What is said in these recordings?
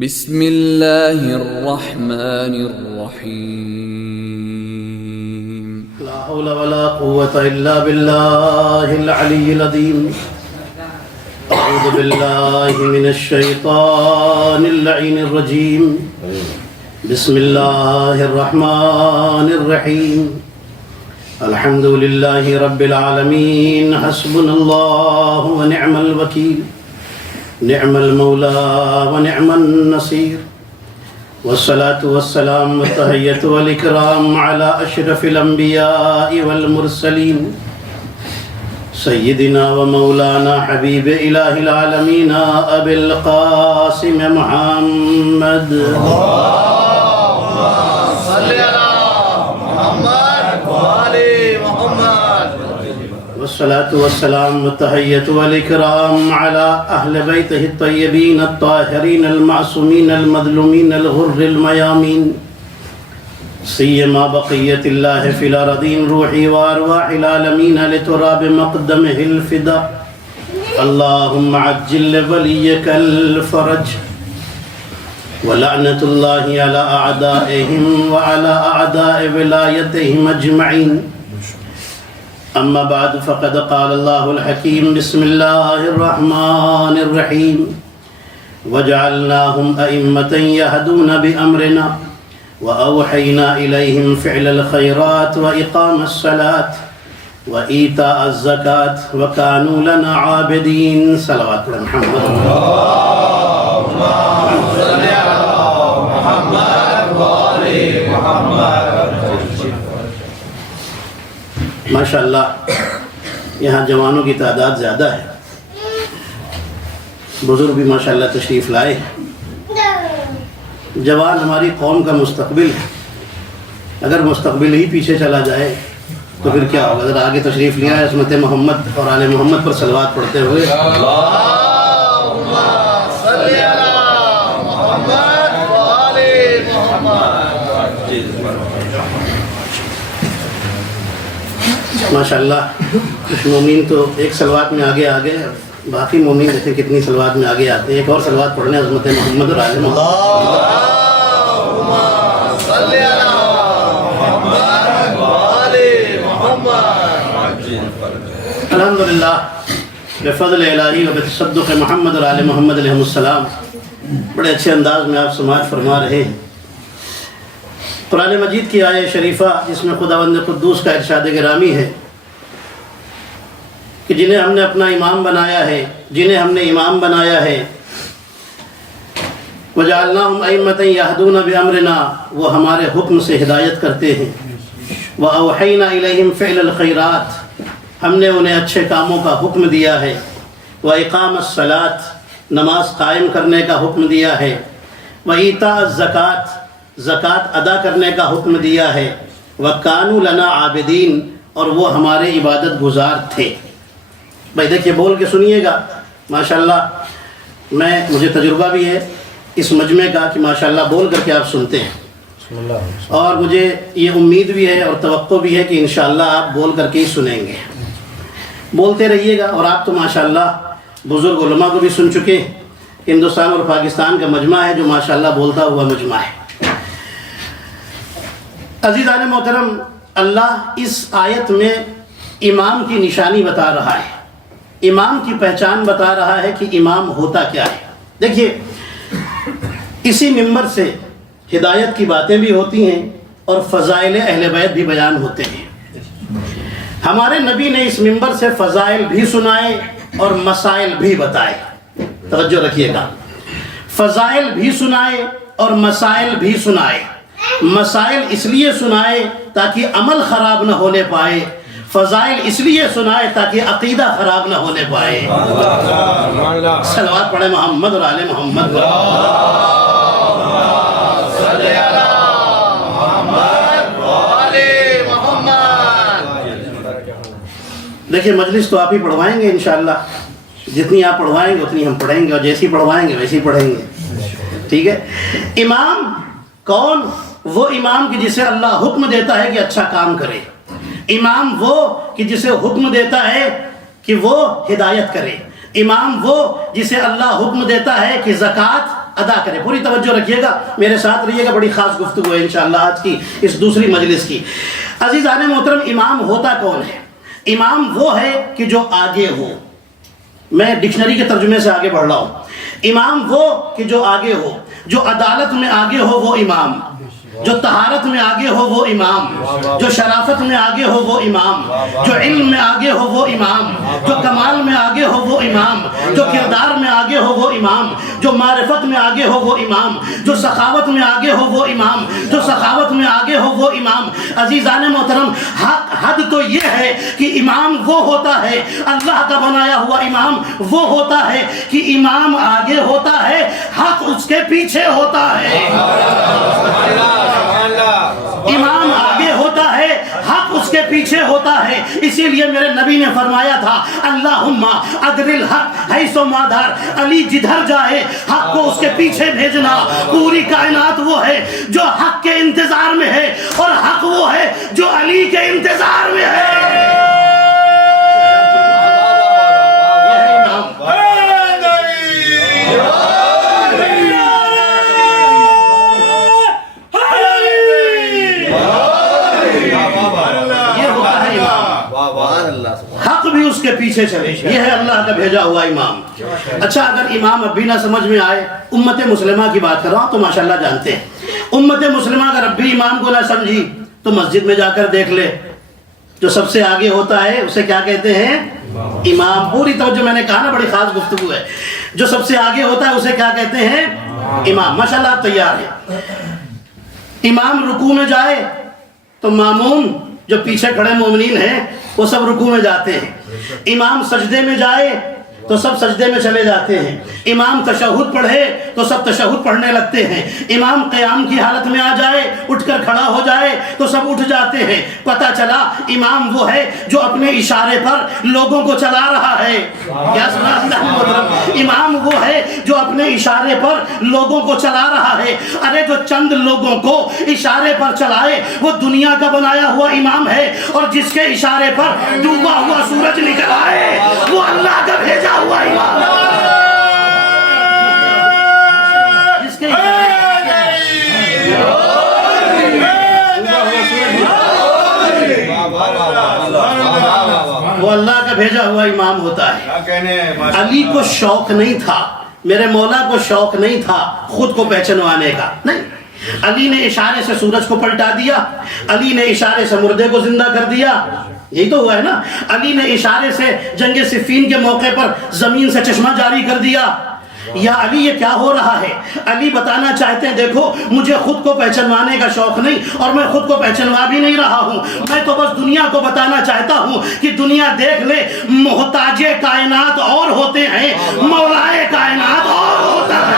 بسم اللہ الرحمن الرحیم لا حول ولا قوة الا باللہ العلی العظیم اعوذ باللہ من الشیطان اللعین الرجیم بسم اللہ الرحمن الرحیم الحمد للہ رب العالمین حسبنا اللہ ونعم الوکیل نعم المولا ونعم النصير والصلاة والسلام والتحية والإكرام على أشرف الأنبياء والمرسلين سيدنا ومولانا حبيب إله العالمين أبي القاسم محمد والصلاة والسلام والتحية والإكرام على أهل بيته الطيبين الطاهرين المعصومين المظلومين الغر الميامين سيما بقية الله في الأرضين روحي وأرواح العالمين لتراب مقدمه الفدا اللهم عجل وليك الفرج ولعنة الله على أعدائهم وعلى أعداء ولايتهم أجمعين أما بعد فقد قال الله الحكيم بسم الله الرحمن الرحيم وجعلناهم أئمة يهدون بأمرنا وأوحينا إليهم فعل الخيرات وإقام الصلاة وإيتاء الزكاة وكانوا لنا عابدين صلوات محمد اللهم صل على محمد وآل محمد ماشاءاللہ یہاں جوانوں کی تعداد زیادہ ہے، بزرگ بھی ماشاءاللہ تشریف لائے ہیں۔ جوان ہماری قوم کا مستقبل ہے، اگر مستقبل ہی پیچھے چلا جائے تو پھر کیا ہوگا؟ اگر آگے تشریف لیا ہے عصمت محمد اور آل محمد پر صلوات پڑھتے ہوئے اللہم صلی علی محمد وآل محمد۔ ماشاءاللہ کچھ مومین تو ایک صلوات میں آگے آگے، باقی مومین دیکھیں کتنی صلوات میں آگے آتے ہیں۔ ایک اور صلوات پڑھنے عظمت محمد اور آل محمد۔ اللہم صلی علی محمد وآل محمد۔ الحمدللہ بفضل الہی و بتصدق محمد اور آل محمد علیہ السلام بڑے اچھے انداز میں آپ سماعت فرما رہے ہیں۔ قرآن مجید کی آیہ شریفہ جس میں خداوند قدوس کا ارشاد گرامی ہے کہ جنہیں ہم نے اپنا امام بنایا ہے، جنہیں ہم نے امام بنایا ہے، وَجَعَلْنَاهُمْ أَئِمَّةً يَهْدُونَ بِأَمْرِنَا، وہ ہمارے حکم سے ہدایت کرتے ہیں، وَأَوْحَيْنَا إِلَيْهِمْ فِعْلَ الْخَيْرَاتِ، ہم نے انہیں اچھے کاموں کا حکم دیا ہے، وَإِقَامَ الصَّلَاةِ، نماز قائم کرنے کا حکم دیا ہے، وَإِيتَاءَ الزَّكَاةِ، زکوٰۃ ادا کرنے کا حکم دیا ہے، وَكَانُوا لَنَا عَابِدِينَ، اور وہ ہمارے عبادت گزار تھے۔ بھائی دیکھیے بول کے سنیے گا، ماشاءاللہ مجھے تجربہ بھی ہے اس مجمع کا کہ ماشاءاللہ بول کر کے آپ سنتے ہیں، اور مجھے یہ امید بھی ہے اور توقع بھی ہے کہ انشاءاللہ آپ بول کر کے ہی سنیں گے۔ بولتے رہیے گا، اور آپ تو ماشاءاللہ بزرگ علماء کو بھی سن چکے ہیں۔ ہندوستان اور پاکستان کا مجمع ہے جو ماشاءاللہ بولتا ہوا مجمع ہے۔ عزیزان محترم، اللہ اس آیت میں امام کی نشانی بتا رہا ہے، امام کی پہچان بتا رہا ہے کہ امام ہوتا کیا ہے۔ دیکھیے اسی منبر سے ہدایت کی باتیں بھی ہوتی ہیں اور فضائل اہل بیت بھی بیان ہوتے ہیں۔ ہمارے نبی نے اس منبر سے فضائل بھی سنائے اور مسائل بھی بتائے۔ توجہ رکھیے گا، فضائل بھی سنائے اور مسائل بھی سنائے۔ مسائل اس لیے سنائے تاکہ عمل خراب نہ ہونے پائے، فضائل اس لیے سنائے تاکہ عقیدہ خراب نہ ہونے پائے۔ صلوات پڑھے محمد اور آل محمد۔ دیکھیے مجلس تو آپ ہی پڑھوائیں گے انشاءاللہ، جتنی آپ پڑھوائیں گے اتنی ہم پڑھیں گے، اور جیسی پڑھوائیں گے ویسی پڑھیں گے، ٹھیک ہے۔ امام کون؟ وہ امام کہ جسے اللہ حکم دیتا ہے کہ اچھا کام کرے، امام وہ کہ جسے حکم دیتا ہے کہ وہ ہدایت کرے، امام وہ جسے اللہ حکم دیتا ہے کہ زکوٰۃ ادا کرے. پوری توجہ رکھیے گا, میرے ساتھ رہیے گا, بڑی خاص گفتگو ہے انشاءاللہ آج کی اس دوسری مجلس کی. عزیزان محترم, امام ہوتا کون ہے؟ امام وہ ہے کہ جو آگے ہو. میں ڈکشنری کے ترجمے سے آگے بڑھ رہا ہوں. امام وہ کہ جو آگے ہو, جو عدالت میں آگے ہو وہ امام, جو طہارت میں آگے ہو وہ امام, جو شرافت میں آگے ہو وہ امام, جو علم میں آگے ہو وہ امام, جو کمال میں آگے ہو وہ امام, جو کردار میں آگے ہو وہ امام, جو معرفت میں آگے ہو وہ امام, جو سخاوت میں آگے ہو وہ امام, جو سخاوت میں آگے ہو وہ امام. عزیزان محترم, حد تو یہ ہے کہ امام وہ ہوتا ہے, اللہ کا بنایا ہوا امام وہ ہوتا ہے کہ امام آگے ہوتا ہے, حق اس کے پیچھے ہوتا ہے. امام آگے ہوتا ہے, حق اس کے پیچھے ہوتا ہے. اسی لیے میرے نبی نے فرمایا تھا, اللہم ادر الحق حیث ما دار, علی جدھر جائے حق کو اس کے پیچھے بھیجنا. پوری کائنات وہ ہے جو حق کے انتظار میں ہے, اور حق وہ ہے جو علی کے انتظار میں ہے. حق بھی اس کے پیچھے چلے, یہ ہے اللہ کا بھیجا ہوا امام. اچھا, اگر امام اب بھی نہ سمجھ میں آئے, امت مسلمہ کی بات کر رہا ہوں تو ماشاءاللہ جانتے ہیں, امت مسلمہ اگر اب بھی امام کو نہ سمجھی تو مسجد میں جا کر دیکھ لے, جو سب سے آگے ہوتا ہے اسے کیا کہتے ہیں؟ امام. پوری توجہ, میں نے کہا نا بڑی خاص گفتگو ہے. جو سب سے آگے ہوتا ہے اسے کیا کہتے ہیں؟ امام. ماشاءاللہ آپ تیار ہیں. امام رکوع میں جائے تو ماموم جو پیچھے کھڑے مومنین ہیں وہ سب رکوع میں جاتے ہیں. امام سجدے میں جائے تو سب سجدے میں چلے جاتے ہیں. امام تشہد پڑھے تو سب تشہد پڑھنے لگتے ہیں. امام قیام کی حالت میں آ جائے, اٹھ کر کھڑا ہو جائے تو سب اٹھ جاتے ہیں. پتہ چلا امام وہ ہے جو اپنے اشارے پر لوگوں کو چلا رہا ہے. کیا سنا اللہ؟ امام وہ ہے جو اپنے اشارے پر لوگوں کو چلا رہا ہے. ارے جو چند لوگوں کو اشارے پر چلائے وہ دنیا کا بنایا ہوا امام ہے, اور جس کے اشارے پر ڈوبا ہوا سورج نکل آئے وہ اللہ کا بھیجا ہوا امام. جس کے وہ اللہ کا بھیجا ہوا امام ہوتا ہے. علی کو شوق نہیں تھا, میرے مولا کو شوق نہیں تھا خود کو پہچنوانے کا, نہیں. علی نے اشارے سے سورج کو پلٹا دیا, علی نے اشارے سے مردے کو زندہ کر دیا. یہی تو ہوا ہے نا. علی نے اشارے سے جنگ صفین کے موقع پر زمین سے چشمہ جاری کر دیا. یا علی یہ کیا ہو رہا ہے؟ علی بتانا چاہتے ہیں دیکھو مجھے خود کو پہچنوانے کا شوق نہیں, اور میں خود کو پہچنوا بھی نہیں رہا ہوں. میں تو بس دنیا کو بتانا چاہتا ہوں کہ دنیا دیکھ لے, محتاج کائنات اور ہوتے ہیں, مولائے کائنات اور ہوتا ہے.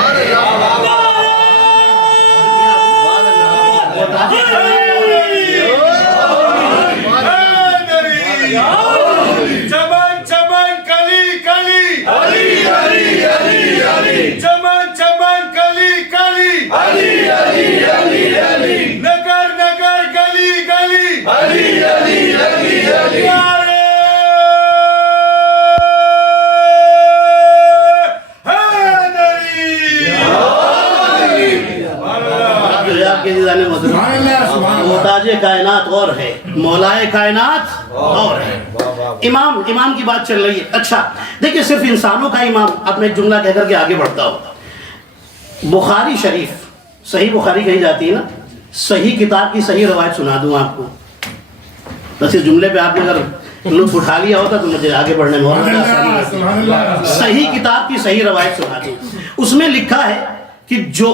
چمن چمن کلی کلی علی علی علی علی, چمن چمن کلی کلی علی علی علی علی, نگر نگر گلی گلی علی علی علی علی. محتاج کائنات اور ہے, مولائے کائنات اور ہے. امام کی بات چل رہی ہے. اچھا دیکھیں, صرف انسانوں کا امام. اب میں ایک جملہ کہہ کر کے آگے بڑھتا ہوں. بخاری شریف, صحیح بخاری کہی جاتی ہے نا, صحیح کتاب کی صحیح روایت سنا دوں آپ کو. بس اس جملے پہ آپ نے اگر لطف اٹھا لیا ہوتا تو مجھے آگے بڑھنے میں اور زیادہ. صحیح کتاب کی صحیح روایت سنا دوں. اس میں لکھا ہے کہ جو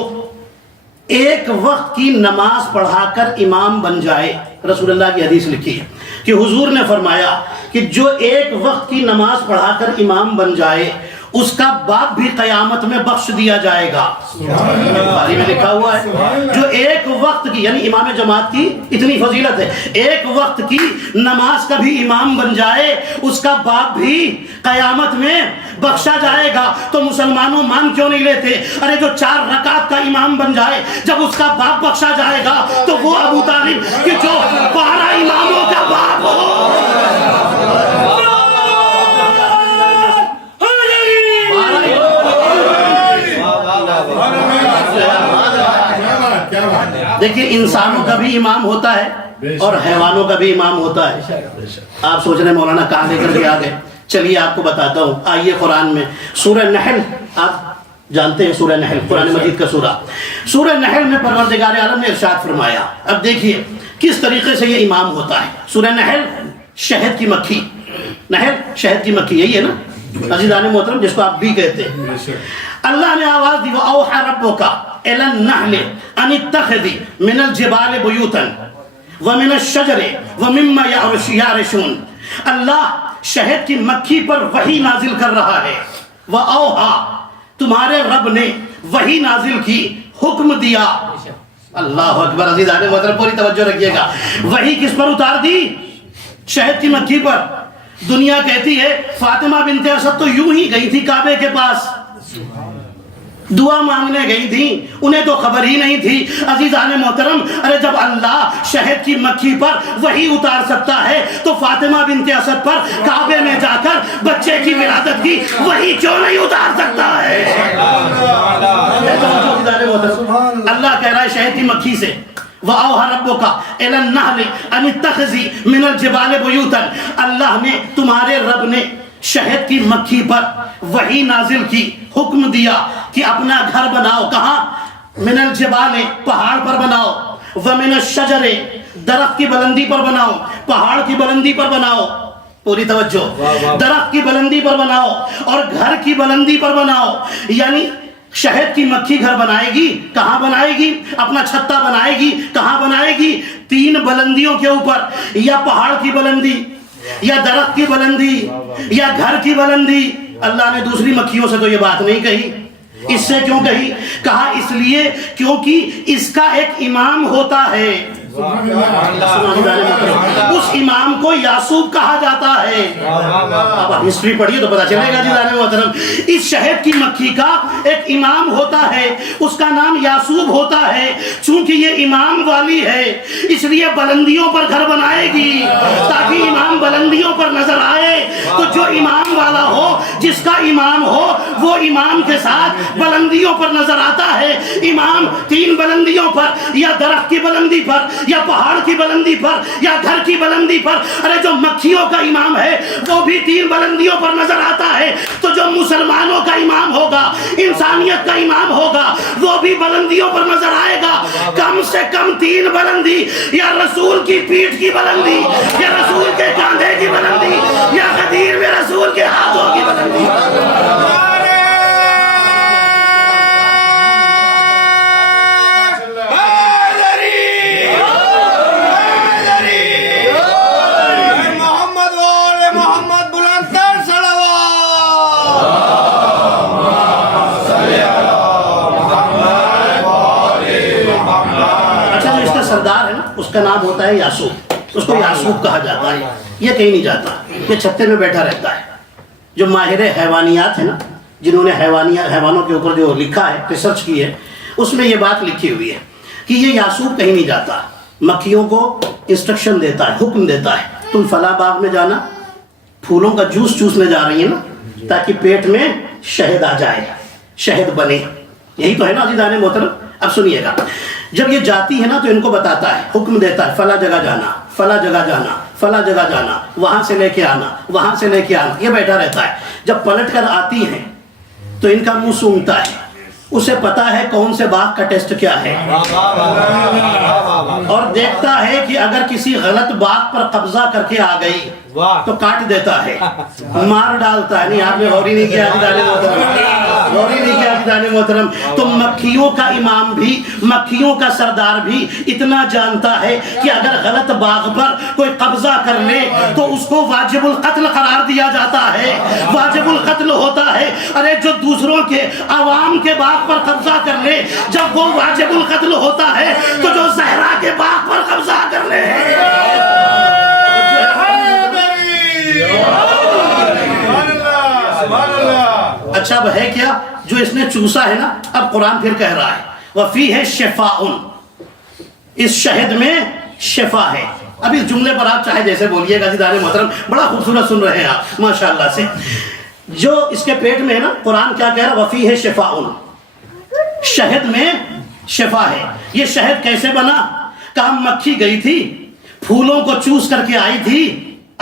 ایک وقت کی نماز پڑھا کر امام بن جائے, رسول اللہ کی حدیث لکھی ہے کہ حضور نے فرمایا کہ جو ایک وقت کی نماز پڑھا کر امام بن جائے اس کا باپ بھی قیامت میں بخش دیا جائے گا. بخاری میں لکھا ہوا ہے جو ایک وقت کی, یعنی امام جماعت کی اتنی فضیلت ہے, ایک وقت کی نماز کا بھی امام بن جائے اس کا باپ بھی قیامت میں بخشا جائے گا. تو مسلمانوں مان کیوں نہیں لیتے؟ ارے جو 4 رکعت کا امام بن جائے جب اس کا باپ بخشا جائے گا تو وہ ابو طالب کہ جو 12 اماموں کا باپ ہو. دیکھیے انسانوں کا بھی امام ہوتا ہے اور حیوانوں کا بھی امام ہوتا ہے. آپ سوچ رہے ہیں مولانا کہاں لے کر کے آ گئے؟ چلیے آپ کو بتاتا ہوں. آئیے قرآن میں سورہ نحل، آپ جانتے ہیں سورہ نحل قرآن مجید کا سورہ. سورہ نحل میں پروردگار عالم نے ارشاد فرمایا. اب دیکھیے کس طریقے سے یہ امام ہوتا ہے. سورہ نحل شہد کی مکھی، نحل شہد کی مکھی یہی ہے نا عزیزان محترم، جس کو آپ بھی کہتے ہیں. اللہ نے آواز دی وَأَوْحَى رَبُّكَ إِلَى النَّحْلِ أَنِ اتَّخِذِي مِنَ الْجِبَالِ بُيُوتًا وَمِنَ الشَّجَرِ وَمِمَّا يَعْرِشُونَ. اللہ شہد کی مکھی پر وحی نازل کر رہا ہے. وَأَوْحَى تمہارے رب نے وحی نازل کی، حکم دیا. اللہ اکبر. عزیزان محترم پوری توجہ رکھیے گا. وحی کس پر اتار دی؟ شہد کی مکھی پر. دنیا کہتی ہے فاطمہ بنت اسد تو یوں ہی گئی تھی کعبے کے پاس، دعا مانگنے گئی تھی، انہیں تو خبر ہی نہیں تھی. عزیزان محترم ارے جب اللہ شہد کی مکھی پر وحی اتار سکتا ہے تو فاطمہ بنت اسد پر کعبے میں جا کر بچے کی ولادت کی وحی کیوں نہیں اتار سکتا ہے؟ اللہ کہہ رہا ہے شہد کی مکھی سے وَأَوْحَى رَبُّكَ إِلَى النَّحْلِ أَنِ اتَّخِذِي مِنَ الْجِبَالِ بُيُوتًا. اللہ نے تمہارے رب نے شہد کی مکھی پر وحی نازل کی، حکم دیا کہ اپنا گھر بناؤ. کہاں؟ من الجبال پہاڑ پر بناؤ، ومن الشجر درخت کی بلندی پر بناؤ، پہاڑ کی بلندی پر بناؤ. پوری توجہ. درخت کی بلندی پر بناؤ اور گھر کی بلندی پر بناؤ. یعنی شہد کی مکھی گھر بنائے گی، کہاں بنائے گی؟ اپنا چھتا بنائے گی، کہاں بنائے گی؟ 3 بلندیوں کے اوپر، یا پہاڑ کی بلندی، یا درخت کی بلندی، یا گھر کی بلندی. اللہ نے دوسری مکھیوں سے تو یہ بات نہیں کہی. اس سے کیوں کہی؟ کہا اس لیے کیونکہ اس کا ایک امام ہوتا ہے. اس امام کو یعصوب کہا جاتا ہے. اب آپ ہسٹری پڑھیے تو پتا چلے گا عزیزان محترم. اس شہد کی مکھی کا ایک امام ہوتا ہے، اس کا نام یعصوب ہوتا ہے. چونکہ یہ امام والی ہے اس لیے بلندیوں پر گھر بنائے گی تاکہ امام بلندیوں پر نظر آئے. تو جو امام والا ہو، جس کا امام ہو، وہ امام کے ساتھ بلندیوں پر نظر آتا ہے. امام 3 بلندیوں پر، یا درخت کی بلندی پر، یا پہاڑ کی بلندی پر، یا گھر کی بلندی پر. ارے جو مکھیوں کا امام ہے وہ بھی 3 بلندیوں پر نظر آتا ہے. تو جو مسلمانوں کا امام ہوگا، انسانیت کا امام ہوگا، وہ بھی بلندیوں پر نظر آئے گا. کم سے کم 3 بلندی، یا رسول کی پیٹھ کی بلندی، یا رسول کے کاندھے کی بلندی، یا غدیر میں رسول کے ہاتھوں کی بلندی. سردار ہے نا، اس کا نام ہوتا ہے یعصوب. اس کو یعصوب کہا جاتا ہے. یہ کہیں نہیں جاتا، یہ چھتے میں بیٹھا رہتا ہے. جو ماہر حیوانیات ہے نا، جنہوں نے حیوانوں کے اوپر جو لکھا ہے، ریسرچ کی ہے، اس میں یہ بات لکھی ہوئی ہے کہ یہ یعصوب کہیں نہیں جاتا. مکھیوں کو انسٹرکشن دیتا ہے، حکم دیتا ہے تم فلاں باغ میں جانا، پھولوں کا جوس چوسنے جا رہی ہیں نا تاکہ پیٹ میں شہد آ جائے، شہد بنے. یہی تو ہے نا عزیزان محترم. اب سنیے گا، جب یہ جاتی ہے نا تو ان کو بتاتا ہے، حکم دیتا ہے فلاں جگہ جانا، فلاں جگہ جانا، فلاں جگہ جانا، وہاں سے لے کے آنا، وہاں سے لے کے آنا. یہ بیٹھا رہتا ہے. جب پلٹ کر آتی ہیں تو ان کا منہ سونگتا ہے. اسے پتا ہے کون سے باغ کا ٹیسٹ کیا ہے، اور دیکھتا ہے کہ اگر کسی غلط باغ پر قبضہ کر کے آ گئی تو کاٹ دیتا ہے، مار ڈالتا ہے. نہیں آپ نے غور ہی نہیں کیا عزیزان محترم، غور ہی نہیں کیا عزیزان محترم. تو مکھیوں کا امام بھی، مکھیوں کا سردار بھی اتنا جانتا ہے کہ اگر غلط باغ پر کوئی قبضہ کر لے تو اس کو واجب القتل قرار دیا جاتا ہے، واجب القتل ہوتا ہے. ارے جو دوسروں کے عوام کے باغ پر قبضہ کر لے جب وہ واجب القتل ہوتا ہے، تو جو زہرا کے باغ پر قبضہ کر لے. اچھا اب ہے کیا جو اس نے چوسا ہے نا؟ اب قرآن پھر کہہ رہا ہے وَفِيهِ شِفَاءٌ، اس شہد میں شفا ہے. اب اس جملے پر آپ چاہے جیسے بولیے گا عزیزان محترم، بڑا خوبصورت سن رہے ہیں آپ ماشاءاللہ سے. جو اس کے پیٹ میں ہے نا، قرآن کیا کہہ رہا ہے وَفِيهِ شِفَاءٌ، شہد میں شفا ہے۔ یہ شہد کیسے بنا؟ کہاں مکھی گئی تھی پھولوں کو چوس کر کے آئی تھی،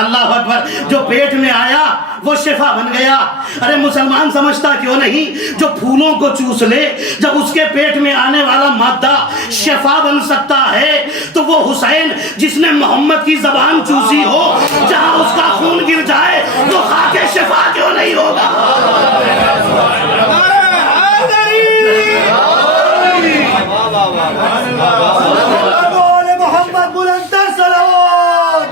اللہ اکبر، جو پیٹ میں آیا وہ شفا بن گیا۔ ارے مسلمان سمجھتا کیوں نہیں جو پھولوں کو چوس لے، جب اس کے پیٹ میں آنے والا مادہ شفا بن سکتا ہے تو وہ حسین جس نے محمد کی زبان چوسی ہو، جہاں اس کا خون گر جائے وہ خاک شفا کیوں نہیں ہوگا؟ محمد بلندر صلوات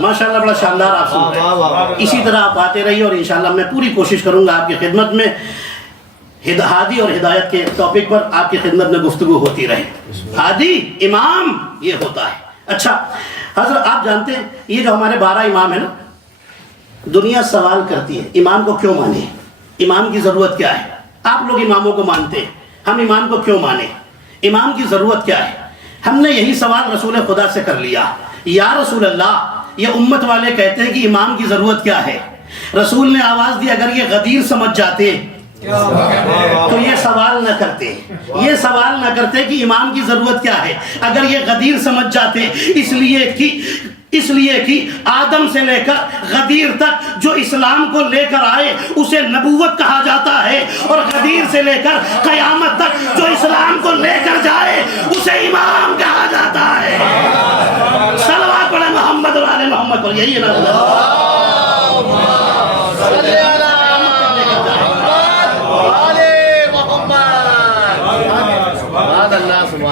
ماشاء اللہ، بڑا شاندار آپ سنتے ہیں۔ اسی طرح آپ آتے رہیے اور انشاءاللہ میں پوری کوشش کروں گا آپ کی خدمت میں ہادی اور ہدایت کے ٹاپک پر آپ کی خدمت میں گفتگو ہوتی رہے۔ ہادی امام یہ ہوتا ہے۔ اچھا حضرت، آپ جانتے ہیں یہ جو ہمارے 12 امام ہیں نا، دنیا سوال کرتی ہے امام کو کیوں مانے، امام کی ضرورت کیا ہے؟ آپ لوگ اماموں کو مانتے ہیں، ہم امام کو کیوں مانے، امام کی ضرورت کیا ہے؟ ہم نے یہی سوال رسول خدا سے کر لیا، یا رسول اللہ یہ امت والے کہتے ہیں کہ امام کی ضرورت کیا ہے۔ رسول نے آواز دی اگر یہ غدیر سمجھ جاتے تو یہ سوال نہ کرتے، یہ سوال نہ کرتے کہ امام کی ضرورت کیا ہے۔ اگر یہ غدیر سمجھ جاتے، اس لیے کہ آدم سے لے کر غدیر تک جو اسلام کو لے کر آئے اسے نبوت کہا جاتا ہے، اور غدیر سے لے کر قیامت تک جو اسلام کو لے کر جائے اسے امام کہا جاتا ہے۔ صلوات پڑھیں محمد اور آل محمد پر، یہی ہے نا۔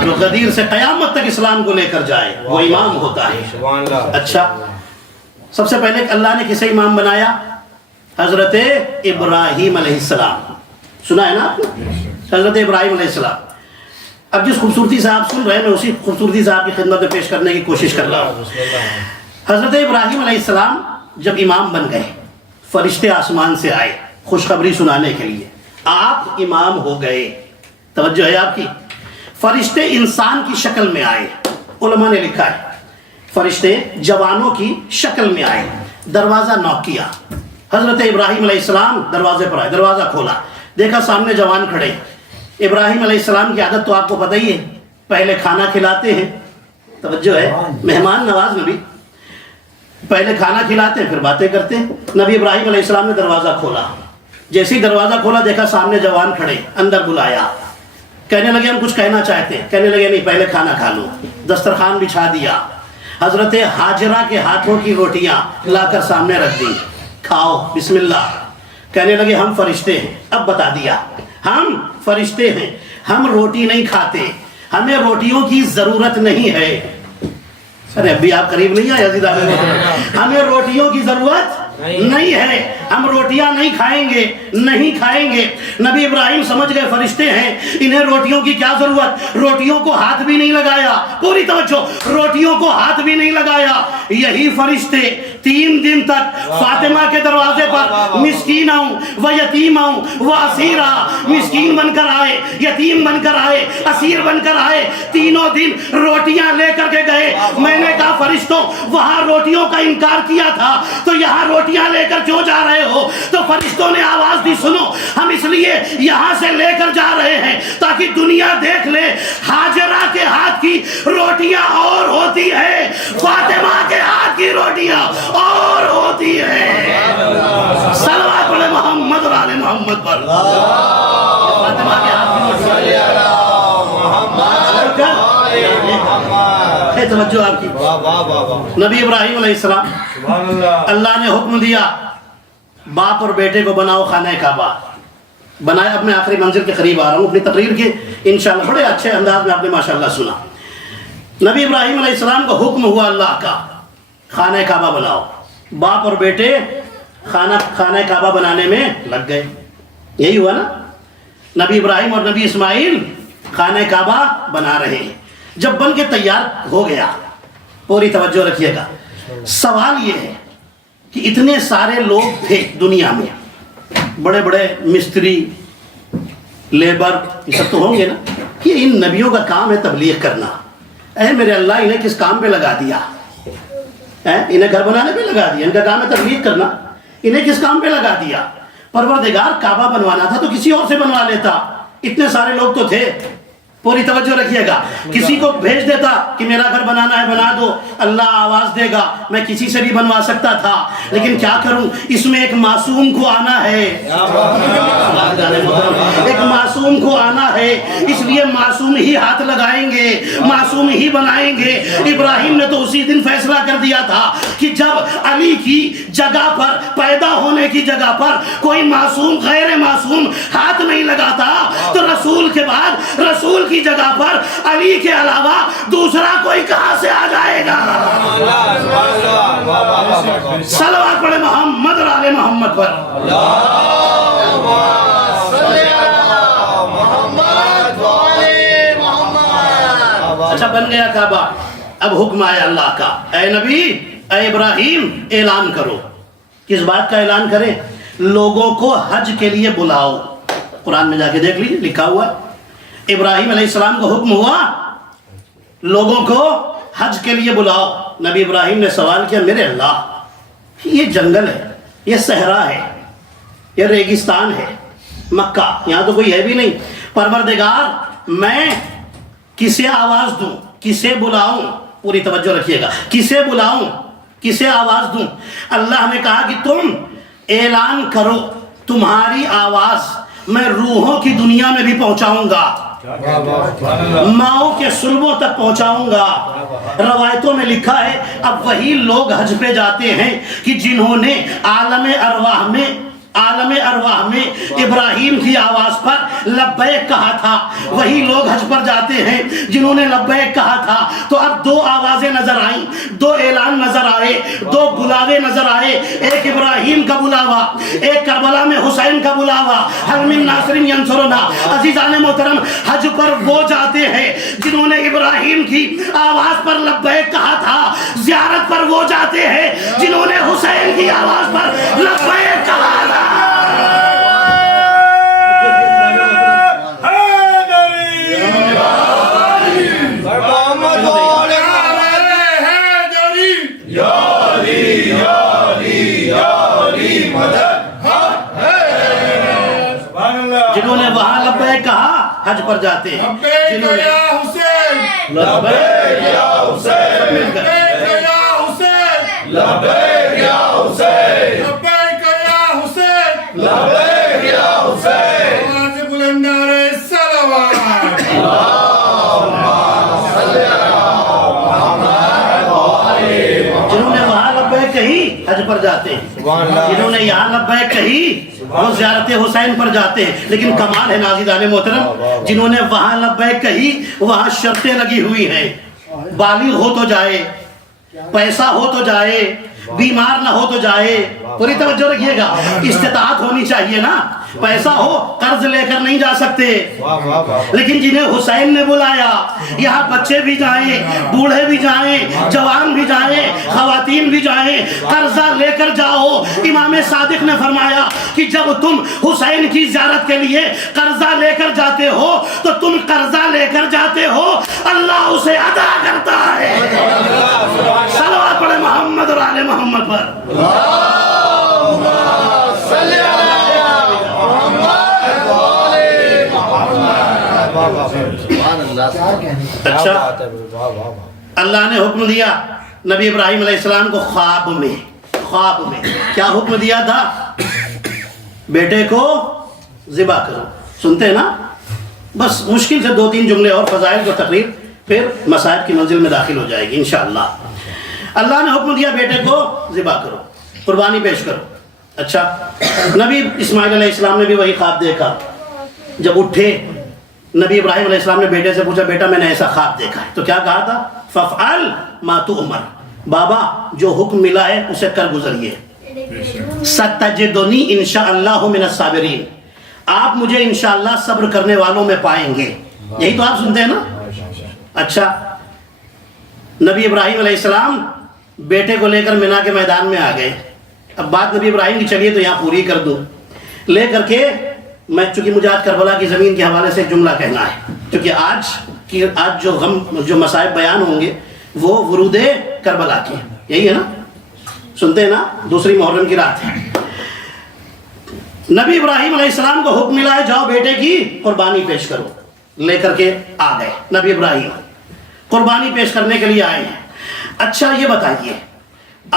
جو غدیر سے قیامت تک اسلام کو لے کر جائے وہ امام ہوتا ہے۔ اچھا، سب سے پہلے اللہ نے کسے امام بنایا؟ حضرت ابراہیم علیہ السلام۔ سنا ہے نا آپ نے؟ حضرت ابراہیم علیہ السلام۔ اب جس خوبصورتی سے آپ سن رہے ہیں میں اسی خوبصورتی سے آپ کی خدمت میں پیش کرنے کی کوشش کر رہا ہوں۔ حضرت ابراہیم علیہ السلام جب امام بن گئے، فرشتے آسمان سے آئے خوشخبری سنانے کے لیے، آپ امام ہو گئے۔ توجہ ہے آپ کی؟ فرشتے انسان کی شکل میں آئے، علماء نے لکھا ہے فرشتے جوانوں کی شکل میں آئے، دروازہ نوک کیا، حضرت ابراہیم علیہ السلام دروازے پر آئے، دروازہ کھولا، دیکھا سامنے جوان کھڑے۔ ابراہیم علیہ السلام کی عادت تو آپ کو پتہ ہی ہے، پہلے کھانا کھلاتے ہیں، توجہ ہے، مہمان نواز نبی، پہلے کھانا کھلاتے ہیں پھر باتیں کرتے ہیں۔ نبی ابراہیم علیہ السلام نے دروازہ کھولا، جیسے ہی دروازہ کھولا دیکھا سامنے جوان کھڑے، اندر بلایا، کہنے لگے ہم کچھ کہنا چاہتے ہیں، کہنے لگے نہیں پہلے کھانا کھا لو، دسترخوان بچھا دیا، حضرت ہاجرہ کے ہاتھوں کی روٹیاں لا کر سامنے رکھ دی، کھاؤ بسم اللہ۔ کہنے لگے ہم فرشتے ہیں، اب بتا دیا ہم فرشتے ہیں، ہم روٹی نہیں کھاتے، ہمیں روٹیوں کی ضرورت نہیں ہے۔ ارے ابھی آپ قریب نہیں آئے عزیز، ہمیں روٹیوں کی ضرورت نہیں ہے، ہم روٹیاں نہیں کھائیں گے، نہیں کھائیں گے۔ نبی ابراہیم سمجھ گئے فرشتے ہیں، انہیں روٹیوں کی کیا ضرورت، روٹیوں کو ہاتھ بھی نہیں لگایا، پوری توجہ، روٹیوں کو ہاتھ بھی نہیں لگایا۔ یہی فرشتے 3 دن تک فاطمہ کے دروازے پر مسکینہ و یتیمہ و اسیرہ، مسکین بن کر آئے، یتیم بن کر آئے، اسیر بن کر آئے، تینوں دن روٹیاں لے کر کے گئے۔ میں نے کہا فرشتوں وہاں روٹیوں کا انکار کیا تھا تو یہاں روٹیاں لے کر کیوں جا رہے ہو؟ تو فرشتوں نے آواز دی سنو، ہم اس لیے یہاں سے لے کر جا رہے ہیں تاکہ دنیا دیکھ لے ہاجرہ کے ہاتھ کی روٹیاں اور ہوتی ہے، فاطمہ کے ہاتھ کی روٹیاں اور ہوتی ہے۔ صلوات پڑھے محمد اور آل محمد پر۔ فاطمہ کے ہاتھ کی روٹیاں، توجہ آپ کی۔ نبی ابراہیم علیہ السلام، اللہ نے حکم دیا باپ اور بیٹے کو بناؤ خانہ کعبہ، بنایا۔ اب میں آخری منزل کے قریب آ رہا ہوں اپنی تقریر کے، انشاءاللہ بڑے اچھے انداز میں آپ نے ماشاءاللہ سنا۔ نبی ابراہیم علیہ السلام کو حکم ہوا اللہ کا، خانہ کعبہ بناؤ۔ باپ اور بیٹے خانہ کعبہ بنانے میں لگ گئے، یہی ہوا نا، نبی ابراہیم اور نبی اسماعیل خانہ کعبہ بنا رہے ہیں۔ جب بن کے تیار ہو گیا، پوری توجہ رکھیے گا، سوال یہ ہے کہ اتنے سارے لوگ تھے دنیا میں، بڑے بڑے مستری، لیبر، یہ سب تو ہوں گے نا، کہ ان نبیوں کا کام ہے تبلیغ کرنا، اے میرے اللہ انہیں کس کام پہ لگا دیا؟ انہیں گھر بنانے پہ لگا دیا، ان کا کام ہے تبلیغ کرنا، انہیں کس کام پہ لگا دیا؟ پروردگار کعبہ بنوانا تھا تو کسی اور سے بنوا لیتا، اتنے سارے لوگ تو تھے۔ پوری توجہ رکھیے گا، کسی کو بھیج دیتا کہ میرا گھر بنانا ہے بنا دو، اللہ آواز دے گا، میں کسی سے بھی بنوا سکتا تھا، لیکن کیا کروں، اس میں ایک معصوم کو آنا ہے، ایک معصوم کو آنا ہے، اس لیے معصوم ہی ہاتھ لگائیں گے، معصوم ہی بنائیں گے۔ ابراہیم نے تو اسی دن فیصلہ کر دیا تھا کہ جب علی کی جگہ پر، پیدا ہونے کی جگہ پر کوئی معصوم غیر معصوم ہاتھ نہیں لگاتا تو رسول کے بعد، رسول کی جگہ پر علی کے علاوہ دوسرا کوئی کہاں سے آ جائے گا؟ صلوات پڑھے محمد اور آل محمد پر۔ اچھا بن گیا کعبہ، اب حکم آیا اللہ کا، اے نبی، اے ابراہیم، اعلان کرو۔ کس بات کا اعلان کرے؟ لوگوں کو حج کے لیے بلاؤ۔ قرآن میں جا کے دیکھ لیجیے، لکھا ہوا ہے ابراہیم علیہ السلام کو حکم ہوا لوگوں کو حج کے لیے بلاؤ۔ نبی ابراہیم نے سوال کیا، میرے اللہ، یہ جنگل ہے، یہ صحرا ہے، یہ ریگستان ہے، مکہ یہاں تو کوئی ہے بھی نہیں، پروردگار میں کسے آواز دوں، کسے بلاؤں؟ پوری توجہ رکھیے گا، کسے بلاؤں، کسے آواز دوں؟ اللہ نے کہا کہ تم اعلان کرو، تمہاری آواز میں روحوں کی دنیا میں بھی پہنچاؤں گا، ماؤں کے سلبوں تک پہنچاؤں گا۔ روایتوں میں لکھا ہے اب وہی لوگ حج پہ جاتے ہیں کہ جنہوں نے عالم ارواح میں ابراہیم کی آواز پر لبیک کہا تھا، وہی لوگ حج پر جاتے ہیں جنہوں نے لبیک کہا تھا۔ تو اب دو آوازیں نظر آئیں، دو اعلان نظر آئے، دو بلاوے نظر آئے، ایک ابراہیم کا بلاوا، ایک کربلا میں حسین کا بلاوا، حل من ناصر ینصرنا۔ عزیزان محترم، حج پر وہ جاتے ہیں جنہوں نے ابراہیم کی آواز پر لبیک کہا تھا، زیارت پر وہ جاتے ہیں جنہوں نے حسین کی آواز پر لبیک کہا تھا۔ جنہوں نے وہاں لبیک کہا حج پر جاتے ہیں، جنہوں نے لبیک یا حسین، لبیک یا حسین، لبیک یا حسین، لبیک یا حسین، لبیک یا حسین، آواز بلند نعرہ صلوات، جنہوں نے وہاں لبیک کہی حج پر جاتے ہیں، جنہوں نے یہاں لبیک کہی وہ زیارت حسین پر جاتے ہیں۔ لیکن کمال ہے ناظرین محترم، جنہوں نے وہاں لبیک کہی وہاں شرطیں لگی ہوئی ہیں، بالغ ہو تو جائے، پیسہ ہو تو جائے، بیمار نہ ہو تو جائے۔ پوری توجہ رکھیے گا، استطاعت ہونی چاہیے نا، پیسہ ہو قرض لے کر نہیں جا سکتے۔ لیکن جنہیں حسین نے بلایا، یہاں بچے بھی جائیں، بوڑھے بھی جائیں، جوان بھی جائیں، خواتین بھی جائیں، قرضہ لے کر جاؤ۔ امام صادق نے فرمایا کہ جب تم حسین کی زیارت کے لیے قرضہ لے کر جاتے ہو تو تم قرضہ لے کر جاتے ہو، اللہ اسے ادا کرتا ہے۔ صلوات پڑھے محمد اور آل محمد پر۔ اچھا، اللہ نے حکم دیا نبی ابراہیم علیہ السلام کو خواب میں کیا حکم دیا تھا؟ بیٹے کو ذبح کرو۔ سنتے ہیں نا؟ بس مشکل سے 2-3 جملے اور فضائل کو تقریر، پھر مصائب کی منزل میں داخل ہو جائے گی انشاءاللہ۔ اللہ نے حکم دیا بیٹے کو ذبح کرو، قربانی پیش کرو۔ اچھا، نبی اسماعیل علیہ السلام نے بھی وہی خواب دیکھا۔ جب اٹھے نبی ابراہیم علیہ السلام نے بیٹے سے پوچھا، بیٹا میں نے ایسا خواب دیکھا ہے، تو کیا کہا تھا؟ فَفْعَلْ مَا تُؤْمَرْ، بابا جو حکم ملا ہے اسے کر گزریے۔ سَتَجِدُنِي انشاءاللہ من الصابرین، آپ مجھے انشاءاللہ صبر کرنے والوں میں پائیں گے۔ یہی تو آپ سنتے ہیں نا؟ اچھا، نبی ابراہیم علیہ السلام بیٹے کو لے کر مینا کے میدان میں آ گئے۔ اب بات نبی ابراہیم کی چلیے تو یہاں پوری کر دوں، لے کر کے میں، چونکہ مجھے آج کربلا کی زمین کے حوالے سے ایک جملہ کہنا ہے، کیونکہ آج جو غم، جو مصائب بیان ہوں گے وہ ورود کربلا کی ہیں۔ یہی ہے نا, سنتے ہیں نا, دوسری محرم کی رات ہے. نبی ابراہیم علیہ السلام کو حکم ملا ہے جاؤ بیٹے کی قربانی پیش کرو. لے کر کے آ گئے نبی ابراہیم, قربانی پیش کرنے کے لیے آئے ہیں. اچھا یہ بتائیے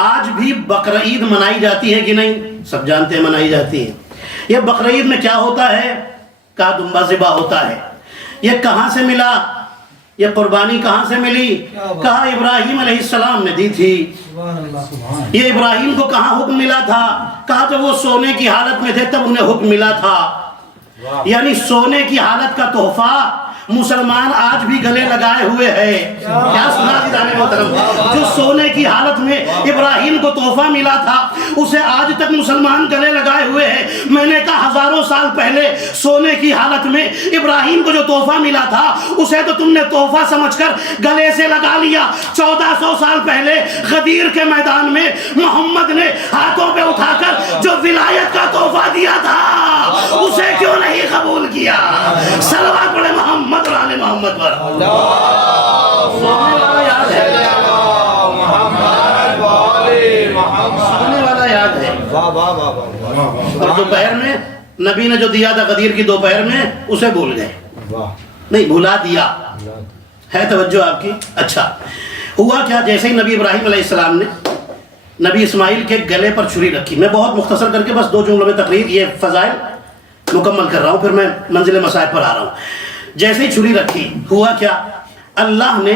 آج بھی بقرعید منائی جاتی ہے کہ نہیں؟ سب جانتے ہیں منائی جاتی ہے. یہ بقرعید میں کیا ہوتا ہے؟ کہا دمبا ذبح ہوتا ہے. یہ کہاں سے ملا؟ یہ قربانی کہاں سے ملی؟ کہا ابراہیم علیہ السلام نے دی تھی. یہ ابراہیم کو کہاں حکم ملا تھا؟ کہا جب وہ سونے کی حالت میں تھے تب انہیں حکم ملا تھا. یعنی سونے کی حالت کا تحفہ مسلمان آج بھی گلے لگائے ہوئے ہیں. کیا سنا دیدانے محترم؟ جو سونے کی حالت میں ابراہیم کو تحفہ ملا تھا اسے آج تک مسلمان گلے لگائے ہوئے ہیں. میں نے کہا ہزاروں سال پہلے سونے کی حالت میں ابراہیم کو جو تحفہ ملا تھا اسے تو تم نے تحفہ سمجھ کر گلے سے لگا لیا. 1400 سال پہلے غدیر کے میدان میں محمد نے ہاتھوں پہ اٹھا کر جو ولایت کا تحفہ دیا تھا اسے کیوں نہیں قبول کیا؟ صلوات پڑھے محمد اور آل محمد پر. سننے والا یاد ہے. اور دوپہر میں نبی نے جو دیا تھا غدیر کی دوپہر میں اسے بھول گئے. نہیں بھلا دیا ہے. توجہ آپ کی. اچھا ہوا کیا؟ جیسے ہی نبی ابراہیم علیہ السلام نے نبی اسماعیل کے گلے پر چھری رکھی. میں بہت مختصر کر کے بس 2 جملوں میں تقریر یہ فضائل مکمل کر رہا ہوں, پھر میں منزل مصائب پر آ رہا ہوں. جیسے ہی چھری رکھی ہوا کیا؟ اللہ نے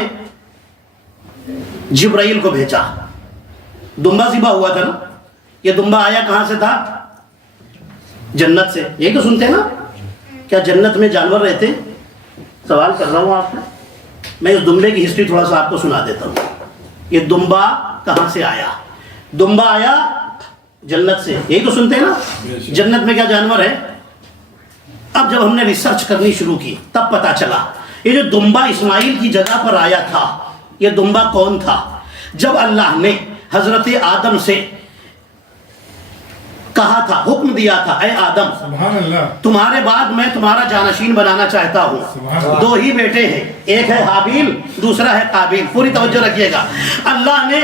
جبرائیل کو بھیجا. دمبا ذبح ہوا تھا نا, یہ دمبا آیا کہاں سے تھا؟ جنت سے. یہی تو سنتے ہیں نا, کیا جنت میں جانور رہتے؟ سوال کر رہا ہوں آپ سے. میں اس دمبے کی ہسٹری تھوڑا سا آپ کو سنا دیتا ہوں. یہ دمبا کہاں سے آیا؟ دمبا آیا جنت سے. یہی تو سنتے ہیں نا, جنت میں کیا جانور ہے؟ اب جب ہم نے ریسرچ کرنی شروع کی تب پتا چلا یہ جو دمبا اسماعیل کی جگہ پر آیا تھا یہ دمبا کون تھا؟ جب اللہ نے حضرت آدم سے کہا تھا, حکم دیا تھا, اے آدم تمہارے بعد میں تمہارا جانشین بنانا چاہتا ہوں. 2 ہی بیٹے ہیں, ایک ہے حابیل دوسرا ہے قابیل. پوری توجہ رکھیے گا. اللہ نے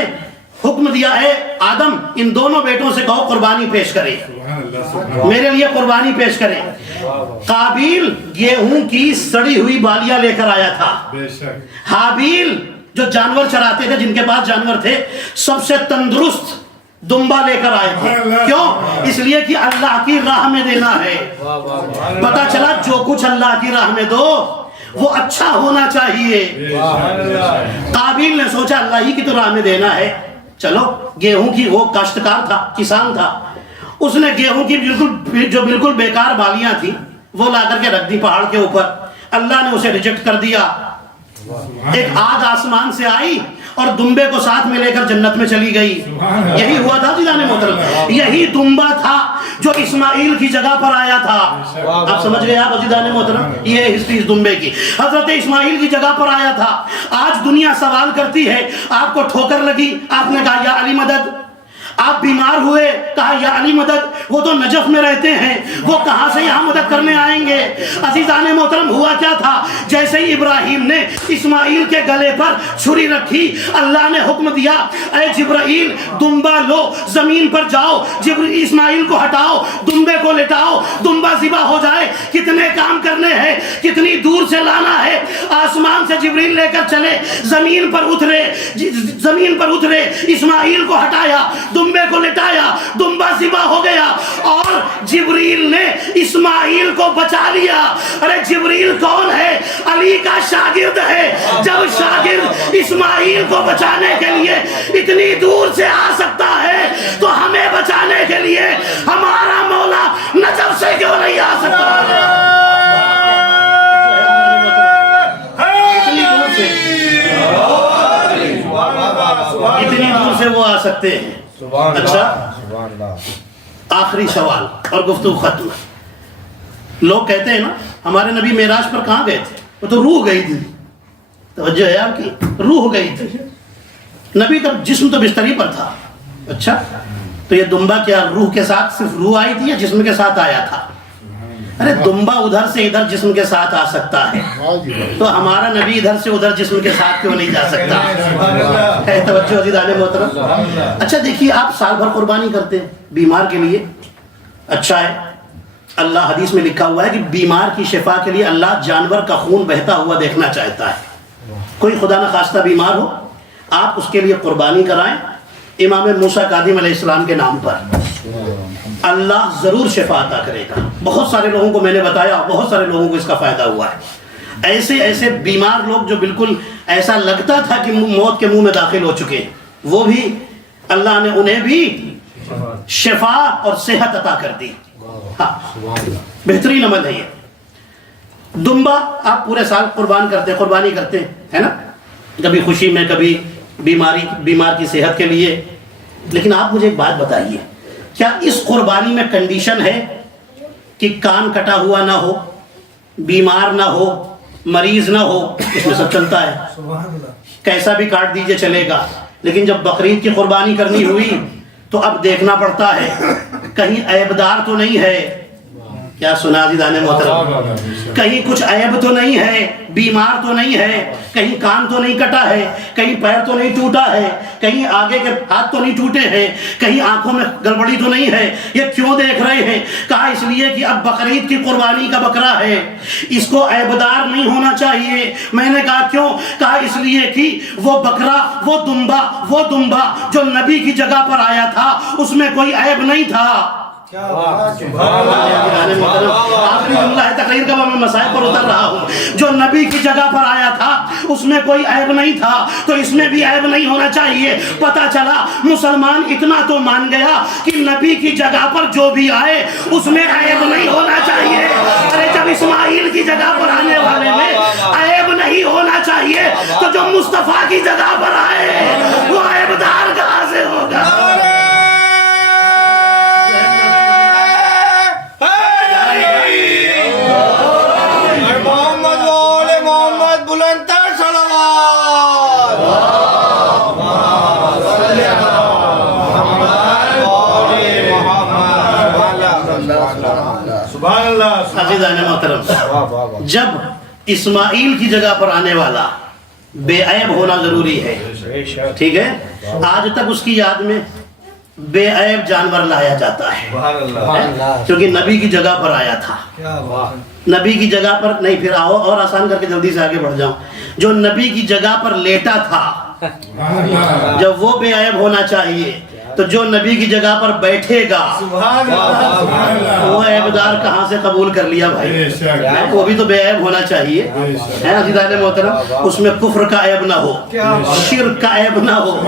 حکم دیا ہے آدم ان دونوں بیٹوں سے کہو قربانی پیش کرے, میرے لیے قربانی پیش کرے. قابیل گیہوں کی سڑی ہوئی بالیاں لے کر آیا تھا. حابیل جو جانور چراتے تھے, جن کے پاس جانور تھے, سب سے تندرست دمبا لے کر آئے تھے. کیوں؟ اس لیے کہ اللہ کی راہ میں دینا ہے. پتا چلا جو کچھ اللہ کی راہ میں دو وہ اچھا ہونا چاہیے. قابیل نے سوچا اللہ ہی کی تو راہ میں دینا ہے, چلو گیہوں کی, وہ کاشتکار تھا, کسان تھا, اس نے گیہوں کی بالکل بیکار بالیاں تھیں وہ لا کر کے رکھ دی پہاڑ کے اوپر. اللہ نے اسے ریجیکٹ کر دیا. ایک آگ آسمان سے آئی اور دمبے کو ساتھ میں لے کر جنت میں چلی گئی. یہی ہوا تھا جنان محترم, یہی دمبا تھا جو اسماعیل کی جگہ پر آیا تھا. آپ سمجھ گئے آپ عزیزان محترم, یہ ہسٹری اس دمبے کی. حضرت اسماعیل کی جگہ پر آیا تھا. آج دنیا سوال کرتی ہے, آپ کو ٹھوکر لگی, آپ نے کہا یا علی مدد. آپ بیمار ہوئے, کہا یا علی مدد. وہ تو نجف میں رہتے ہیں, وہ کہاں سے یہاں مدد کرنے آئیں گے؟ عزیزان محترم ہوا کیا تھا؟ جیسے ہی ابراہیم نے اسماعیل کے گلے پر چھری رکھی اللہ نے حکم دیا, اے جبرائیل دمبا لو, زمین پر جاؤ, اسماعیل کو ہٹاؤ, دمبے کو لٹاؤ, دمبا ذبح ہو جائے. کتنے کام کرنے ہیں, کتنی دور سے لانا ہے. آسمان سے جبریل لے کر چلے, زمین پر اترے, اسماعیل کو ہٹایا, دمبے کو لٹایا, دمبا ذبح ہو گیا اور جبریل نے اسماعیل کو بچا لیا. ارے جبریل کون ہے؟ علی کا شاگرد ہے. جب شاگرد اسماعیل کو بچانے کے لیے اتنی دور سے آ سکتا ہے تو ہمیں بچانے کے لیے ہمارا مولا نجف سے کیوں نہیں آ سکتا؟ اتنی دور سے وہ آ سکتے ہیں. اچھا آخری سوال اور گفتگو ختم. لوگ کہتے ہیں نا ہمارے نبی معراج پر کہاں گئے تھے؟ وہ تو روح گئی تھی. توجہ ہے آپ کی, روح گئی تھی. نبی کا جسم تو بستری پر تھا. اچھا تو یہ دمبا کیا روح کے ساتھ صرف روح آئی تھی یا جسم کے ساتھ آیا تھا؟ ارے دمبا ادھر سے ادھر جسم کے ساتھ آ سکتا ہے تو ہمارا نبی ادھر سے ادھر جسم کے ساتھ کیوں نہیں جا سکتا؟ ہے توجہ عزیزان محترم. اچھا دیکھیے آپ سال بھر قربانی کرتے ہیں بیمار کے لیے، اچھا ہے، اللہ حدیث میں لکھا ہوا ہے کہ بیمار کی شفا کے لیے اللہ جانور کا خون بہتا ہوا دیکھنا چاہتا ہے. کوئی خدا نخواستہ بیمار ہو آپ اس کے لیے قربانی کرائیں امام موسیٰ کاظم علیہ السلام کے نام پر، اللہ ضرور شفا عطا کرے گا. بہت سارے لوگوں کو میں نے بتایا، بہت سارے لوگوں کو اس کا فائدہ ہوا ہے. ایسے ایسے بیمار لوگ جو بالکل ایسا لگتا تھا کہ موت کے منہ میں داخل ہو چکے، وہ بھی اللہ نے انہیں بھی شفا اور صحت عطا کر دی. ہاں بہترین عمل ہے یہ. دمبا آپ پورے سال قربانی کرتے ہیں، ہے نا، کبھی خوشی میں، کبھی بیمار کی صحت کے لیے. لیکن آپ مجھے ایک بات بتائیے، کیا اس قربانی میں کنڈیشن ہے کہ کان کٹا ہوا نہ ہو، بیمار نہ ہو، مریض نہ ہو؟ اس میں سب چلتا ہے، کیسا بھی کاٹ دیجئے چلے گا. لیکن جب بقرعید کی قربانی کرنی ہوئی تو اب دیکھنا پڑتا ہے کہیں عیبدار تو نہیں ہے. کیا سنا عزیزان محترم؟ کہیں کچھ عیب تو نہیں ہے، بیمار تو نہیں ہے، کہیں کان تو نہیں کٹا ہے، کہیں پیر تو نہیں ٹوٹا ہے، کہیں آگے کے ہاتھ تو نہیں ٹوٹے ہیں، کہیں آنکھوں میں گڑبڑی تو نہیں ہے. یہ کیوں دیکھ رہے ہیں؟ کہا اس لیے کہ اب بقرعید کی قربانی کا بکرا ہے، اس کو عیبدار نہیں ہونا چاہیے. میں نے کہا کیوں؟ کہا اس لیے کہ وہ بکرا، وہ دمبا جو نبی کی جگہ پر آیا تھا اس میں کوئی عیب نہیں تھا. آخری جملہ ہے تقریر کا، میں مسائل پر اتر رہا ہوں. جو نبی کی جگہ پر آیا تھا اس میں کوئی عیب نہیں تھا، تو اس میں بھی عیب نہیں ہونا چاہیے. پتا چلا مسلمان اتنا تو مان گیا کہ نبی کی جگہ پر جو بھی آئے اس میں عیب نہیں ہونا چاہیے. ارے جب اسماعیل کی جگہ پر آنے والے میں عیب نہیں ہونا چاہیے تو جو مصطفیٰ کی جگہ پر آئے وہ عیبدار کہاں سے ہوگا؟ عزیزان محترم، جب اسماعیل کی جگہ پر آنے والا بے عیب ہونا ضروری ہے، ٹھیک ہے. آج تک اس کی یاد میں بے عیب جانور لایا جاتا ہے کیونکہ نبی کی جگہ پر آیا تھا. نبی کی جگہ پر نہیں، پھر آؤ اور آسان کر کے جلدی سے آگے بڑھ جاؤں. جو نبی کی جگہ پر لیٹا تھا جب وہ بے عیب ہونا چاہیے، تو جو نبی کی جگہ پر بیٹھے گا وہ عیبدار کہاں سے قبول کر لیا بھائی؟ وہ بھی تو بے عیب ہونا چاہیے. عزیزان محترم، اس میں کفر کا عیب نہ ہو، شرک کا عیب نہ ہو،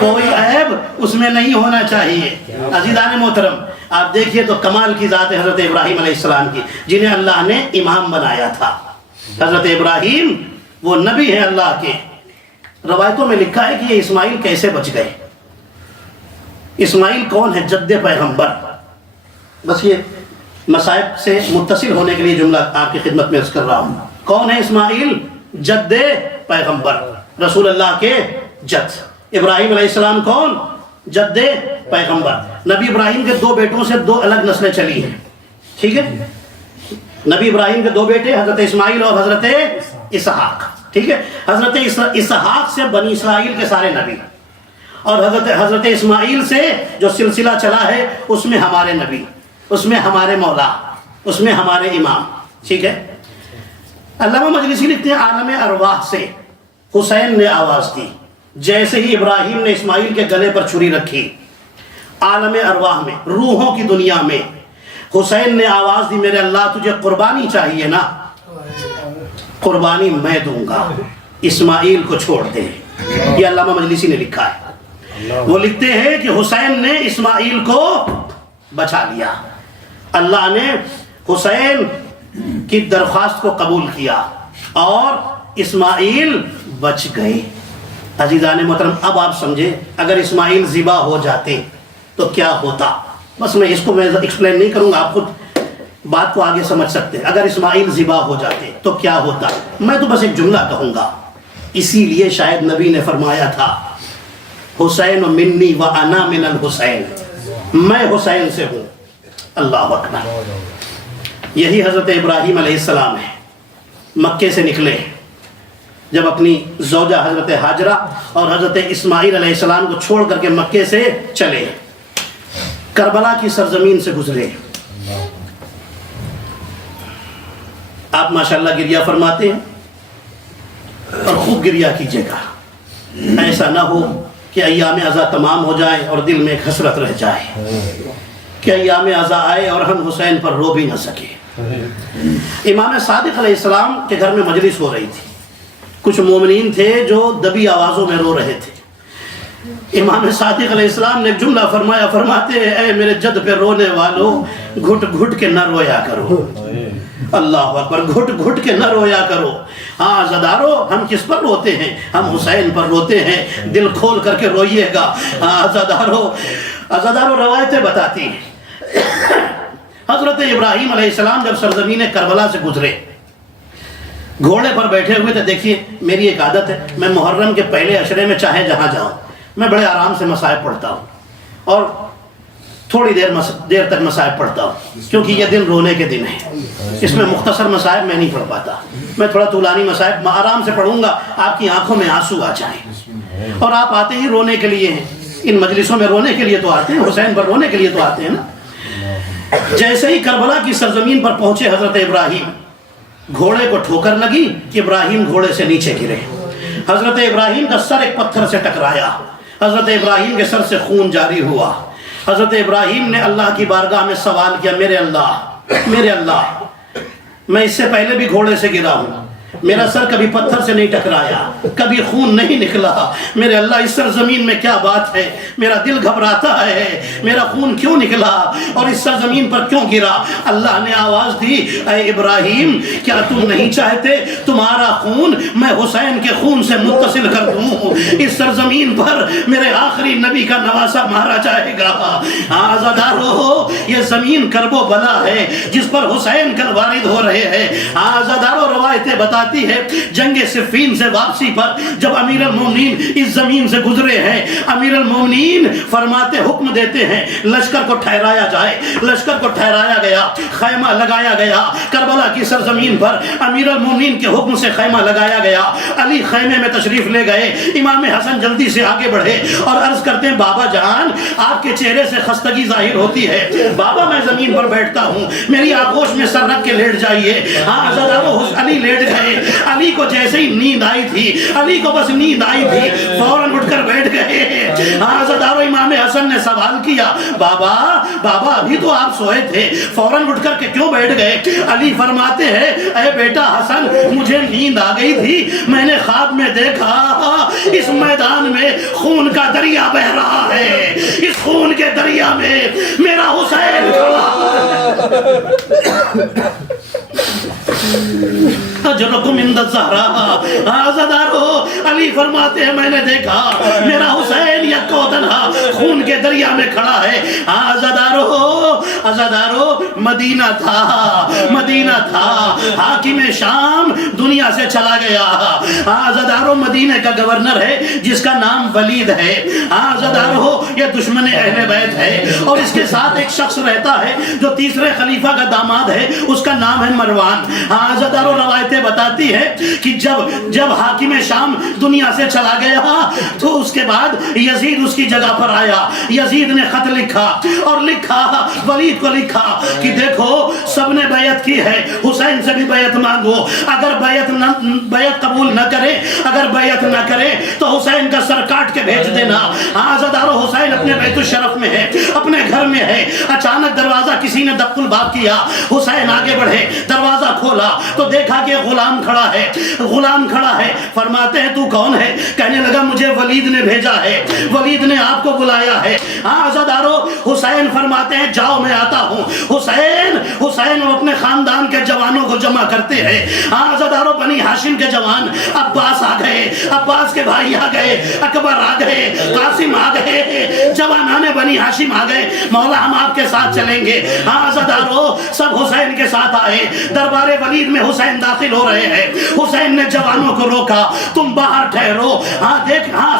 کوئی عیب اس میں نہیں ہونا چاہیے. عزیزان محترم، آپ دیکھیے تو کمال کی ذات ہے حضرت ابراہیم علیہ السلام کی، جنہیں اللہ نے امام بنایا تھا. حضرت ابراہیم وہ نبی ہیں اللہ کے. روایتوں میں لکھا ہے کہ یہ اسماعیل کیسے بچ گئے. اسماعیل کون ہے؟ جد پیغمبر. بس یہ مصائب سے متصل ہونے کے لیے جملہ آپ کی خدمت میں عرض کر رہا ہوں. کون ہے اسماعیل؟ جد پیغمبر، رسول اللہ کے جد. ابراہیم علیہ السلام کون؟ جد پیغمبر. نبی ابراہیم کے دو بیٹوں سے دو الگ نسلیں چلی ہیں، ٹھیک ہے. نبی ابراہیم کے دو بیٹے حضرت اسماعیل اور حضرت اسحاق، ٹھیک ہے. حضرت اسحاق سے بنی اسرائیل کے سارے نبی، اور حضرت اسماعیل سے جو سلسلہ چلا ہے اس میں ہمارے نبی، اس میں ہمارے مولا، اس میں ہمارے امام، ٹھیک ہے. علامہ مجلسی لکھتے ہیں عالم ارواح سے حسین نے آواز دی. جیسے ہی ابراہیم نے اسماعیل کے گلے پر چھری رکھی، عالم ارواح میں، روحوں کی دنیا میں حسین نے آواز دی، میرے اللہ تجھے قربانی چاہیے نا، قربانی میں دوں گا، اسماعیل کو چھوڑ دے. یہ علامہ مجلسی نے لکھا ہے. وہ لکھتے ہیں کہ حسین نے اسماعیل کو بچا لیا. اللہ نے حسین کی درخواست کو قبول کیا اور اسماعیل بچ گئے. عزیزان محترم، اب آپ سمجھے اگر اسماعیل ذبح ہو جاتے تو کیا ہوتا. بس میں اس کو ایکسپلین نہیں کروں گا، آپ خود بات کو آگے سمجھ سکتے ہیں. اگر اسماعیل ذبح ہو جاتے تو کیا ہوتا. میں تو بس ایک جملہ کہوں گا. اسی لیے شاید نبی نے فرمایا تھا حسین منی و انا من الحسین، میں حسین سے ہوں. اللہ اکبر. یہی حضرت ابراہیم علیہ السلام ہے، مکے سے نکلے جب اپنی زوجہ حضرت ہاجرہ اور حضرت اسماعیل علیہ السلام کو چھوڑ کر کے مکے سے چلے، کربلا کی سرزمین سے گزرے۔ آپ ماشاءاللہ گریہ فرماتے ہیں اور خوب گریہ کیجیے گا، ایسا نہ ہو کہ ایام عزا تمام ہو جائے اور دل میں ایک حسرت رہ جائے کہ ایام عزا آئے اور ہم حسین پر رو بھی نہ سکے۔ امام صادق علیہ السلام کے گھر میں مجلس ہو رہی تھی، کچھ مومنین تھے جو دبی آوازوں میں رو رہے تھے۔ امام صادق علیہ السلام نے ایک جملہ فرمایا، فرماتے ہیں اے میرے جد پہ رونے والوں، گھٹ گھٹ کے نہ رویا کرو۔ اللہ اکبر، گھٹ گھٹ کے نہ رویا کرو۔ ہاں عزادارو، ہم کس پر روتے ہیں؟ ہم حسین پر روتے ہیں، دل کھول کر کے روئیے گا۔ ہاں عزادارو روایتیں بتاتی ہیں حضرت ابراہیم علیہ السلام جب سرزمین کربلا سے گزرے، گھوڑے پر بیٹھے ہوئے تھے۔ دیکھیے میری ایک عادت ہے، میں محرم کے پہلے عشرے میں چاہے جہاں جاؤں میں بڑے آرام سے مصائب پڑھتا ہوں اور تھوڑی دیر تک مصائب پڑھتا ہوں، کیونکہ یہ دن رونے کے دن ہے۔ اس میں مختصر مصائب میں نہیں پڑھ پاتا، میں تھوڑا طولانی مصائب آرام سے پڑھوں گا، آپ کی آنکھوں میں آنسو آ جائیں۔ اور آپ آتے ہی رونے کے لیے ہیں، ان مجلسوں میں رونے کے لیے تو آتے ہیں، حسین پر رونے کے لیے تو آتے ہیں نا۔ جیسے ہی کربلا کی سرزمین پر پہنچے حضرت ابراہیم، گھوڑے کو ٹھوکر لگی کہ ابراہیم گھوڑے سے نیچے گرے۔ حضرت ابراہیم کا سر ایک پتھر سے ٹکرایا، حضرت ابراہیم کے سر سے خون جاری ہوا۔ حضرت ابراہیم نے اللہ کی بارگاہ میں سوال کیا، میرے اللہ، میں اس سے پہلے بھی گھوڑے سے گرا ہوں، میرا سر کبھی پتھر سے نہیں ٹکرایا، کبھی خون نہیں نکلا، میرے اللہ اس سرزمین میں کیا بات ہے؟ میرا دل گھبراتا ہے، میرا خون کیوں نکلا اور اس سرزمین پر کیوں گرا؟ اللہ نے آواز دی، اے ابراہیم، کیا تم نہیں چاہتے تمہارا خون میں حسین کے خون سے متصل کر دوں؟ اس سرزمین پر میرے آخری نبی کا نواسہ مارا جائے گا۔ آزادارو، یہ زمین کرب و بلا ہے جس پر حسین کل وارد ہو رہے ہیں۔ آزادارو، روایتیں بتاتی ہے جنگ صفین سے واپسی پر جب امیر المومنین اس زمین سے گزرے ہیں، امیر المومنین فرماتے، حکم دیتے ہیں لشکر کو ٹھہرایا جائے۔ لشکر کو ٹھہرایا گیا، خیمہ لگایا گیا کربلا کی سرزمین پر۔ امیر المومنین کے حکم سے خیمہ لگایا گیا، علی خیمے میں تشریف لے گئے۔ امام حسن جلدی سے آگے بڑھے اور عرض کرتے ہیں، بابا جان آپ کے چہرے سے خستگی ظاہر ہوتی ہے، بابا میں زمین پر بیٹھتا ہوں، میری آغوش میں سر رکھ کے لیٹ جائیے۔ ہاں عزادارو، علی لیٹ گئے۔ علی کو جیسے ہی نیند آئی تھی، علی کو بس نیند آئی تھی، فوراً اٹھ کر بیٹھ گئے۔ عزادارو، امام حسن نے سوال کیا، بابا ابھی تو آپ سوئے تھے، فوراً اٹھ کر کے کیوں بیٹھ گئے؟ علی فرماتے ہیں، اے بیٹا حسن، مجھے نیند آ گئی تھی، میں نے خواب میں دیکھا اس میدان میں خون کا دریا بہ رہا ہے، اس خون کے دریا میں میرا حسین اجرکم عند الزہراء۔ عزادارو، علی فرماتے ہیں میں نے دیکھا میرا حسین یک و تنہا خون کے دریا میں کھڑا ہے۔ عزادارو، مدینہ تھا، حاکم شام دنیا سے چلا گیا۔ عزادارو، مدینہ کا گورنر ہے جس کا نام ولید ہے۔ عزادارو، یہ دشمن اہل بیت ہے اور اس کے ساتھ ایک شخص رہتا ہے جو تیسرے خلیفہ کا داماد ہے، اس کا نام ہے مروان۔ عزادارو، روایتیں بتاتی ہے کہ جب حاکم شام دنیا سے چلا گیا تو اس کے بعد یزید اس کی جگہ پر آیا۔ یزید نے خط لکھا اور ولید کو لکھا کہ دیکھو سب نے بیعت کی ہے، حسین سے بھی بیعت مانگو، اگر بیعت قبول نہ کرے تو حسین کا سر کاٹ کے بھیج دینا۔ عزادارو، حسین اپنے بیت الشرف میں ہے، اپنے گھر میں ہے۔ اچانک دروازہ کسی نے دق الباب کیا، حسین آگے بڑھے، دروازہ کھولا تو دیکھا کہ غلام کھڑا ہے۔ فرماتے ہیں تو کون ہے؟ کہنے لگا مجھے ولید نے بھیجا ہے، ولید نے آپ کو بلایا ہے۔ عزادارو، حسین فرماتے ہیں جاؤ میں آتا ہوں۔ حسین اپنے خاندان کے جوانوں کو جمع کرتے ہیں۔ عزادارو، بنی ہاشم کے جوان عباس آ گئے، عباس کے بھائی آ گئے، اکبر آ گئے، قاسم آ گئے، جوانان بنی ہاشم آ گئے، مولا ہم آپ کے ساتھ چلیں گے۔ عزادارو، سب حسین کے ساتھ آئے۔ دربار ولید میں حسین داخل ہو رہے ہیں۔ حسین نے جوانوں کو روکا، تم باہر ٹھہرو،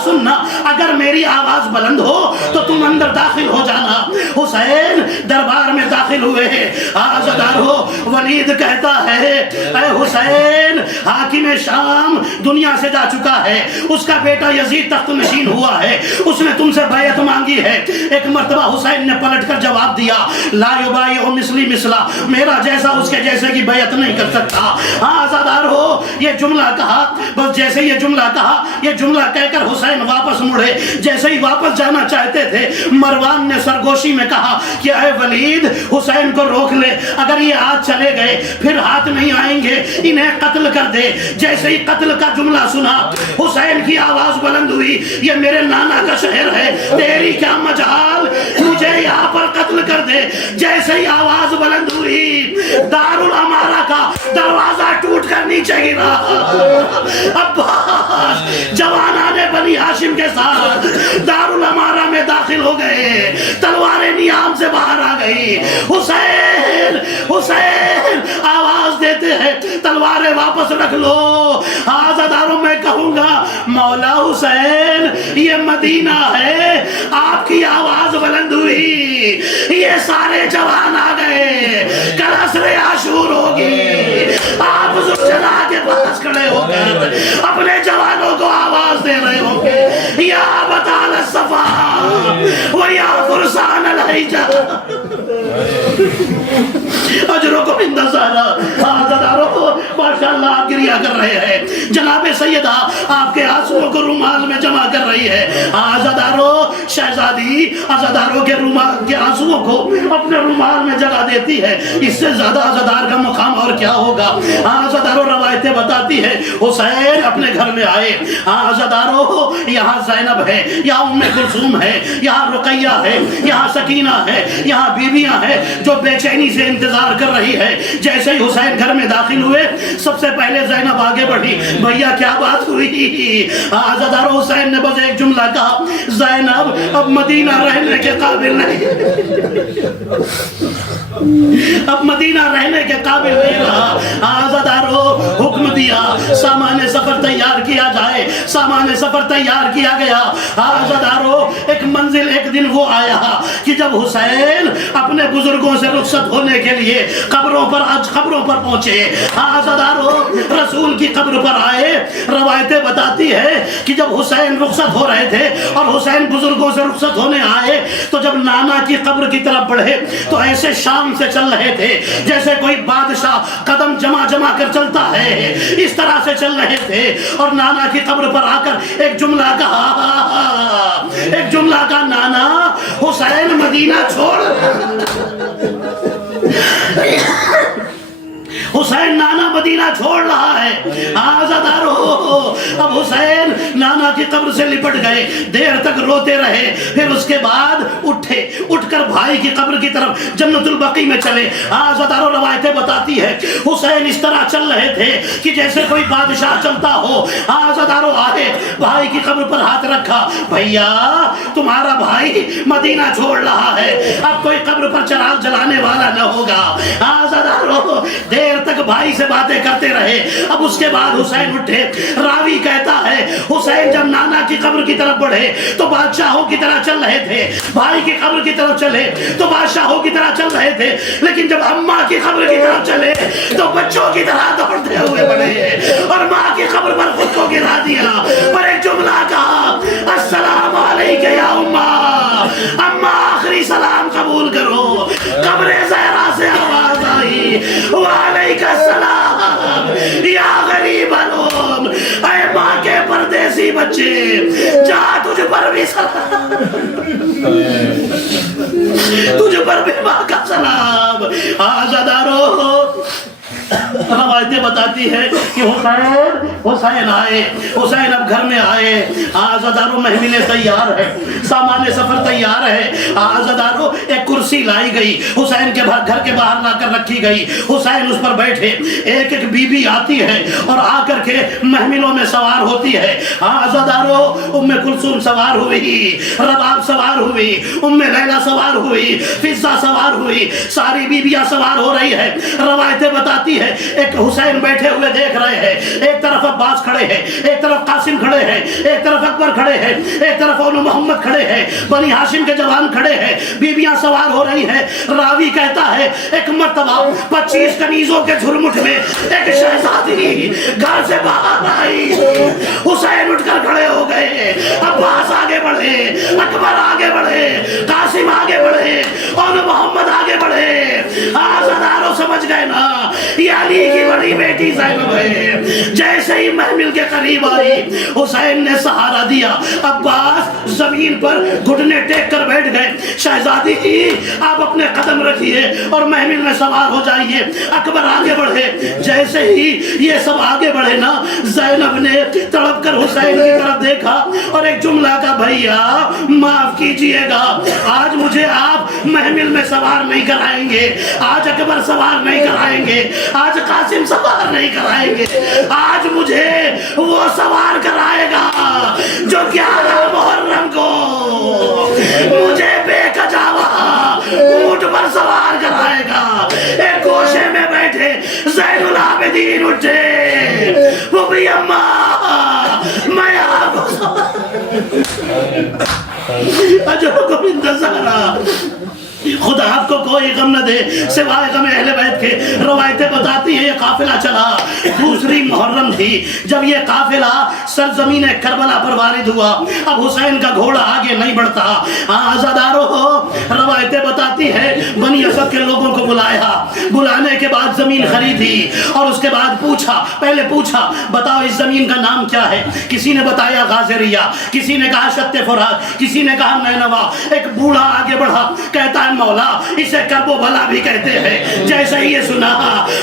سننا، اگر میری آواز بلند ہو تو تم اندر داخل ہو جانا۔ حسین دربار میں داخل داخل ہوئے. عزادارو ولید کہتا ہے اے حسین حاکم شام دنیا سے جا چکا ہے, اس کا بیٹا یزید تخت نشین ہوا ہے, اس نے تم سے بیعت مانگی ہے. ایک مرتبہ حسین نے پلٹ کر جواب دیا لا یبایع مثلی مثلا, میرا جیسا اس کے جیسے کی بیعت نہیں کر سکتا. عزادارو یہ جملہ کہا, بس جیسے یہ جملہ کہا, یہ جملہ کہہ کر حسین واپس مڑے. جیسے ہی واپس جانا چاہتے تھے مروان نے سرگوشی میں کہا کہ اے ولید حسین کو روک لے, اگر یہ آج چلے گئے پھر ہاتھ نہیں آئیں گے, انہیں قتل کر دے. جیسے ہی قتل کا جملہ سنا حسین کی آواز بلند ہوئی یہ میرے نانا کا شہر ہے, تیری کیا مجال, مجھے یہاں پر قتل کر دے. جیسے ہی آواز بلند ہوئی دارالامارہ کا دروازہ ٹوٹ کر نیچے گرا. عباس جوانان بنی ہاشم کے ساتھ دارالامارہ میں داخل ہو گئے, تلواریں نیام سے باہر آ گئی. حسین حسین آواز دیتے ہیں تلواریں واپس رکھ لو. عزاداروں میں کہوں گا مولا حسین یہ مدینہ ہے, آپ کی آواز بلند ہوئی, یہ سارے جوان آ گئے, کل عصر عاشور ہوگی, آپ زلجلال کے پاس کھڑے ہو کر اپنے جوانوں کو آواز دے رہے ہوں گے یا بطال الصفا و یا فرسان الحجہ اجرکم عند الزہرا. عزاداروں ماشاءاللہ آپ گریہ کر رہے ہیں, جناب سیدہ آپ کے آنسوؤں کو رومال میں جمع کر رہی ہے. عزاداروں شہزادی عزاداروں کے رومال کے آنسوؤں کو اپنے رومال میں جگہ دیتی ہے, اس سے زیادہ عزادار کا مقام اور کیا ہوگا. عزاداروں روایتیں بتاتی ہے حسین اپنے گھر میں آئے. عزاداروں یہاں زینب ہے, یہاں ام کلثوم ہے, یہاں رقیہ ہے, یہاں سکینہ ہے, یہاں بیویاں ہیں جو بے چینی سے انتظار کر رہی ہے. جیسے ہی حسین گھر میں داخل ہوئے سب سے پہلے زینب آگے بڑھی, بھیا کیا بات ہوئی. عزاداروں حسین نے بس ایک جملہ کہا زینب اب مدینہ رہنے کے قابل نہیں, اب مدینہ رہنے کے قابل نہیں رہا. عزاداروں حکم دیا سامان سفر تیار کیا جائے, سامان سفر تیار کیا گیا. عزاداروں ایک منزل ایک دن وہ آیا کہ جب حسین اپنے بزرگوں سے رخصت ہونے کے لیے قبروں پر پہنچے. عزاداروں رسول کی قبر پر آئے. روایتیں بتاتی ہے کہ جب حسین رخصت ہو رہے تھے اور حسین بزرگوں سے رخصت ہونے آئے تو جب نانا کی قبر کی طرف بڑھے تو ایسے شام سے چل رہے تھے جیسے کوئی بادشاہ قدم جمع کر چلتا ہے, اس طرح سے چل رہے تھے. اور نانا کی قبر پر آ کر ایک جملہ کہا نانا حسین مدینہ چھوڑ, حسین نانا مدینہ چھوڑ رہا ہے. عزاداروں اب حسین نانا کی قبر سے لپٹ گئے, دیر تک روتے رہے, پھر اس کے بعد اٹھ کر بھائی کی قبر کی طرف جنت البقیع میں چلے. عزاداروں روایتیں بتاتی ہے حسین اس طرح چل رہے تھے کہ جیسے کوئی بادشاہ چلتا ہو. عزاداروں آئے, بھائی کی قبر پر ہاتھ رکھا, بھیا تمہارا بھائی مدینہ چھوڑ رہا ہے, اب کوئی قبر پر چراغ جلانے والا نہ ہوگا. عزاداروں دیر تک بھائی سے باتیں کرتے رہے. اب اس کے بعد حسین اٹھے. راوی کہتا ہے حسین جب نانا کی قبر کی طرف بڑھے تو بادشاہوں کی طرح چل رہے تھے, بھائی کی قبر کی طرف چلے تو بادشاہوں کی طرح چل رہے تھے, لیکن جب اماں کی قبر کی طرف چلے تو بچوں کی طرح دوڑتے ہوئے بڑھے اور ماں کی قبر پر خود کو گرا دیا. اور ایک جملہ کہا السلام علیکہ یا اماں, اماں آخری سلام قبول کرو. قبر زہرا سے آواز آئی وعلیکہ السلام یا غریب الام, اے ماں کے پردیسی بچے جا تجھ پر بھی سلام, تجھ پر بھی ماں کا سلام. عزاداروں روایتیں بتاتی ہے کہ حسین آئے, حسین اب گھر میں آئے. عزاداروں محملیں تیار ہے, سامان سفر تیار ہے. عزاداروں ایک کرسی لائی گئی, حسین کے گھر کے باہر لا کر رکھی گئی. حسین اس پر بیٹھے, ایک ایک بی بی آتی ہے اور آ کر کے محملوں میں سوار ہوتی ہے. عزاداروں ام کلثوم سوار ہوئی, رباب سوار ہوئی, ام لیلہ سوار ہوئی, فضہ سوار ہوئی, ساری بیبیاں سوار ہو رہی ہے. روایتیں بتاتی ہے ایک حسین بیٹھے ہوئے دیکھ رہے ہیں, ایک طرف عباس کھڑے ہیں, ایک طرف قاسم کھڑے ہیں, ایک طرف اکبر کھڑے ہیں, ایک طرف اولو محمد کھڑے ہیں, بنی ہاشم کے جوان کھڑے ہیں, بیبیاں اونٹیاں سوار ہو رہی ہیں. راوی کہتا ہے ایک مرتبہ 25 کنیزوں کے جھرمٹ میں ایک شہزادی گھر سے باہر آئی. حسین اٹھ کر کھڑے ہو گئے. عباس آگے بڑھے, اکبر آگے بڑھے, قاسم آگے بڑھے اور محمد آگے بڑھے. آزاداروں سمجھ گئے نا یہ علی کی بڑی بیٹی زینب ہے. جیسے ہی محمل کے قریب آئی حسین نے سہارا دیا. عباس زمین پر گھٹنے ٹیک کر بیٹھ گئے. شہزادی آپ اپنے قدم رکھیے اور محمل میں سوار ہو جائیے. اکبر آگے بڑھے. جیسے ہی یہ سب آگے بڑھے نا زینب نے تڑپ کر حسین کی طرف دیکھا اور ایک جملہ کا بھیا معاف کیجئے گا, آج مجھے آپ محمل میں سوار نہیں کرائیں گے, آج اکبر سوار نہیں کرائیں گے, آج قاسم سوار نہیں کرائیں گے, آج مجھے وہ سوار کرائے گا جو 11 محرم کو مجھے بے کجاوا اونٹ پر سوار کرائے گا. ایک گوشے میں بیٹھے زین العابدین اٹھے, وہ بھی اماں میں آپ کو اجو کو انتظارا. خدا آپ کو کوئی غم نہ دے سوائے غم اہل بیت کے. روایتیں بتاتی ہیں یہ قافلہ چلا, دوسری محرم تھی جب یہ قافلہ سرزمین کربلا پر وارد ہوا. اب حسین کا گھوڑا آگے نہیں بڑھتا. عزاداروں روایتیں بتاتی ہیں بنی اسد کے لوگوں کو بلایا, بلانے کے بعد زمین خریدی اور اس کے بعد پوچھا, پہلے پوچھا بتاؤ اس زمین کا نام کیا ہے. کسی نے بتایا غازریہ, کسی نے کہا شط فرات, کسی نے کہا نینوا. ایک بوڑھا آگے بڑھا, کہتا ہے مولا اسے کرب و بلا بھی کہتے ہیں. جیسے ہی یہ سنا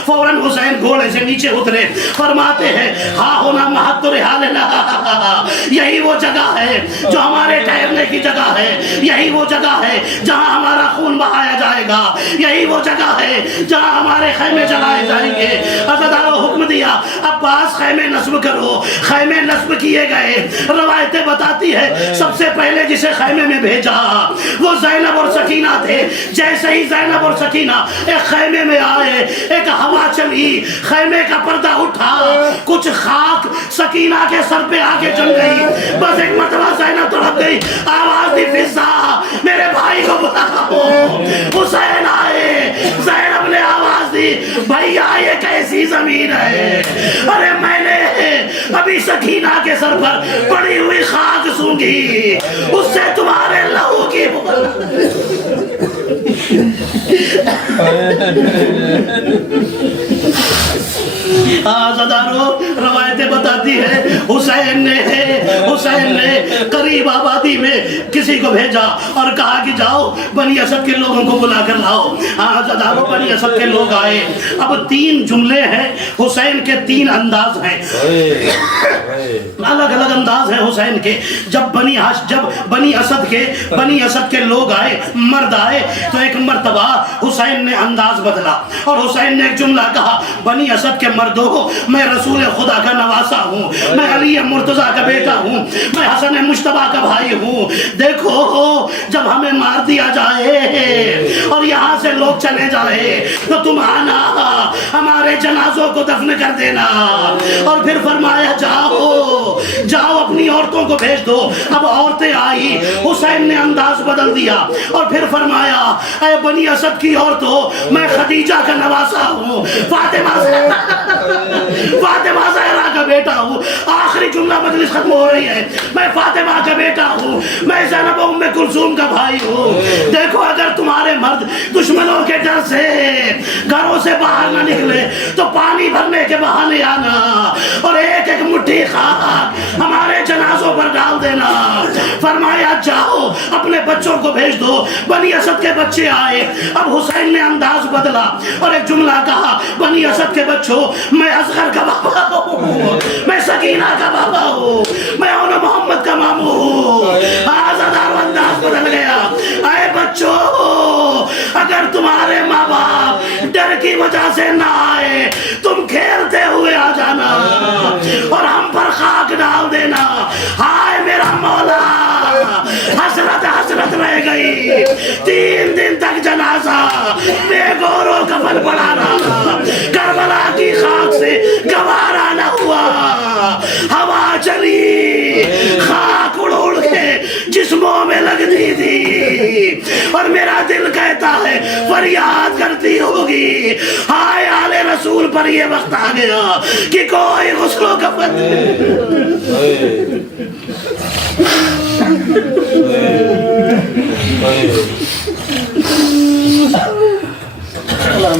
فوراً حسین گھوڑے سے نیچے اترے, فرماتے ہیں ہاں ہونا محت رحالنا, یہی وہ جگہ ہے جو ہمارے ٹھہرنے کی جگہ ہے, یہی وہ جگہ ہے جہاں ہمارا خون بہایا جائے گا, یہی وہ جگہ ہے جہاں ہمارے خیمے جلائے جائیں گے. عزاداروں حکم دیا عباس خیمے نصب کرو. خیمے نصب کیے گئے. روایتیں بتاتی ہے سب سے پہلے جسے خیمے میں بھیجا وہ زینب اور سکینہ تھے. جیسے ہی زینب اور سکینہ ایک خیمے میں آئے, ایک ہوا چلی, خیمے کا پردہ اٹھا, کچھ خاک سکینہ کے سر پہ آگے جم گئی. بس ایک مرتبہ زینب تڑپ گئی, آواز دی فضا میرے بھائی کو بلاؤ. حسین آئے, زینب نے آواز دی بھیا یہ کیسی زمین ہے. ارے میں نے ابھی سکینہ کے سر پر پڑی ہوئی خاک سونگھی, اس سے تمہارے لہو کی آزاداروں روایتیں بتاتی ہے حسین نے قریب آبادی میں کسی کو بھیجا اور کہا کہ جاؤ بنی اسد کے لوگوں کو بلا کر لاؤ. آزاداروں بنی اسد کے لوگ آئے. اب 3 جملے ہیں, حسین کے 3 انداز ہیں, الگ الگ انداز ہیں حسین کے. جب بنی اسد کے لوگ آئے, مرد آئے, تو ایک مرتبہ حسین نے انداز بدلا اور حسین نے ایک جملہ کہا بنی اسد کے مردوں میں رسول خدا کا نواسا ہوں, میں علی مرتضیٰ کا بیٹا ہوں, میں حسن مجتبیٰ کا بھائی ہوں. دیکھو جب ہمیں مار دیا جائے اور یہاں سے لوگ چلے جائے تو تم آنا ہمارے جنازوں کو دفن کر دینا. اور پھر فرمایا جاؤ اپنی عورتوں کو بھیج دو. اب عورتیں آئی, حسین نے انداز بدل دیا اور پھر فرمایا اے بنی اسد کی عورتوں میں خدیجہ کا نواسا ہوں, فاطمہ زہرا کا بیٹا ہوں. آخری جملہ مجلس ختم ہو رہی ہے, میں فاطمہ کا بیٹا ہوں, میں زینب ام کلثوم کا بھائی ہوں. دیکھو اگر تمہارے مرد دشمنوں کے ڈر سے گھروں سے باہر نہ نکلے تو پانی بھرنے کے بہانے آنا اور ایک ایک مٹھی خاک ہمارے جنازوں پر ڈال دینا. فرمایا جاؤ اپنے بچوں کو بھیج دو. بنی اسد کے بچے آئے. اب حسین نے انداز بدلا اور ایک جملہ کہا بنی اسد کے بچوں میں اصغر کا بابا ہوں, میں سکینہ کا بابا ہوں, میں محمد کا ماموں ہوں. آزادار انداز بدل گیا. اے بچوں اگر تمہارے ماں باپ ڈر کی وجہ سے نہ آئے تم کھیلتے ہوئے آ جانا اور ہم پر خاک ڈال دینا. ہائے میرا مولا, حسرت رہ گئی. 3 دن تک جنازہ بے گور و کفن پڑا رہا, کربلا کی خاک سے گوارا نہ ہوا. ہوا چلی, خاک اڑ کے جسموں میں لگ لگنی تھی اور میرا دل کہتا ہے فریاد کرتی ہوگی ہائے آل رسول پر یہ وقت آ گیا کہ کوئی غسل و کفن اللہ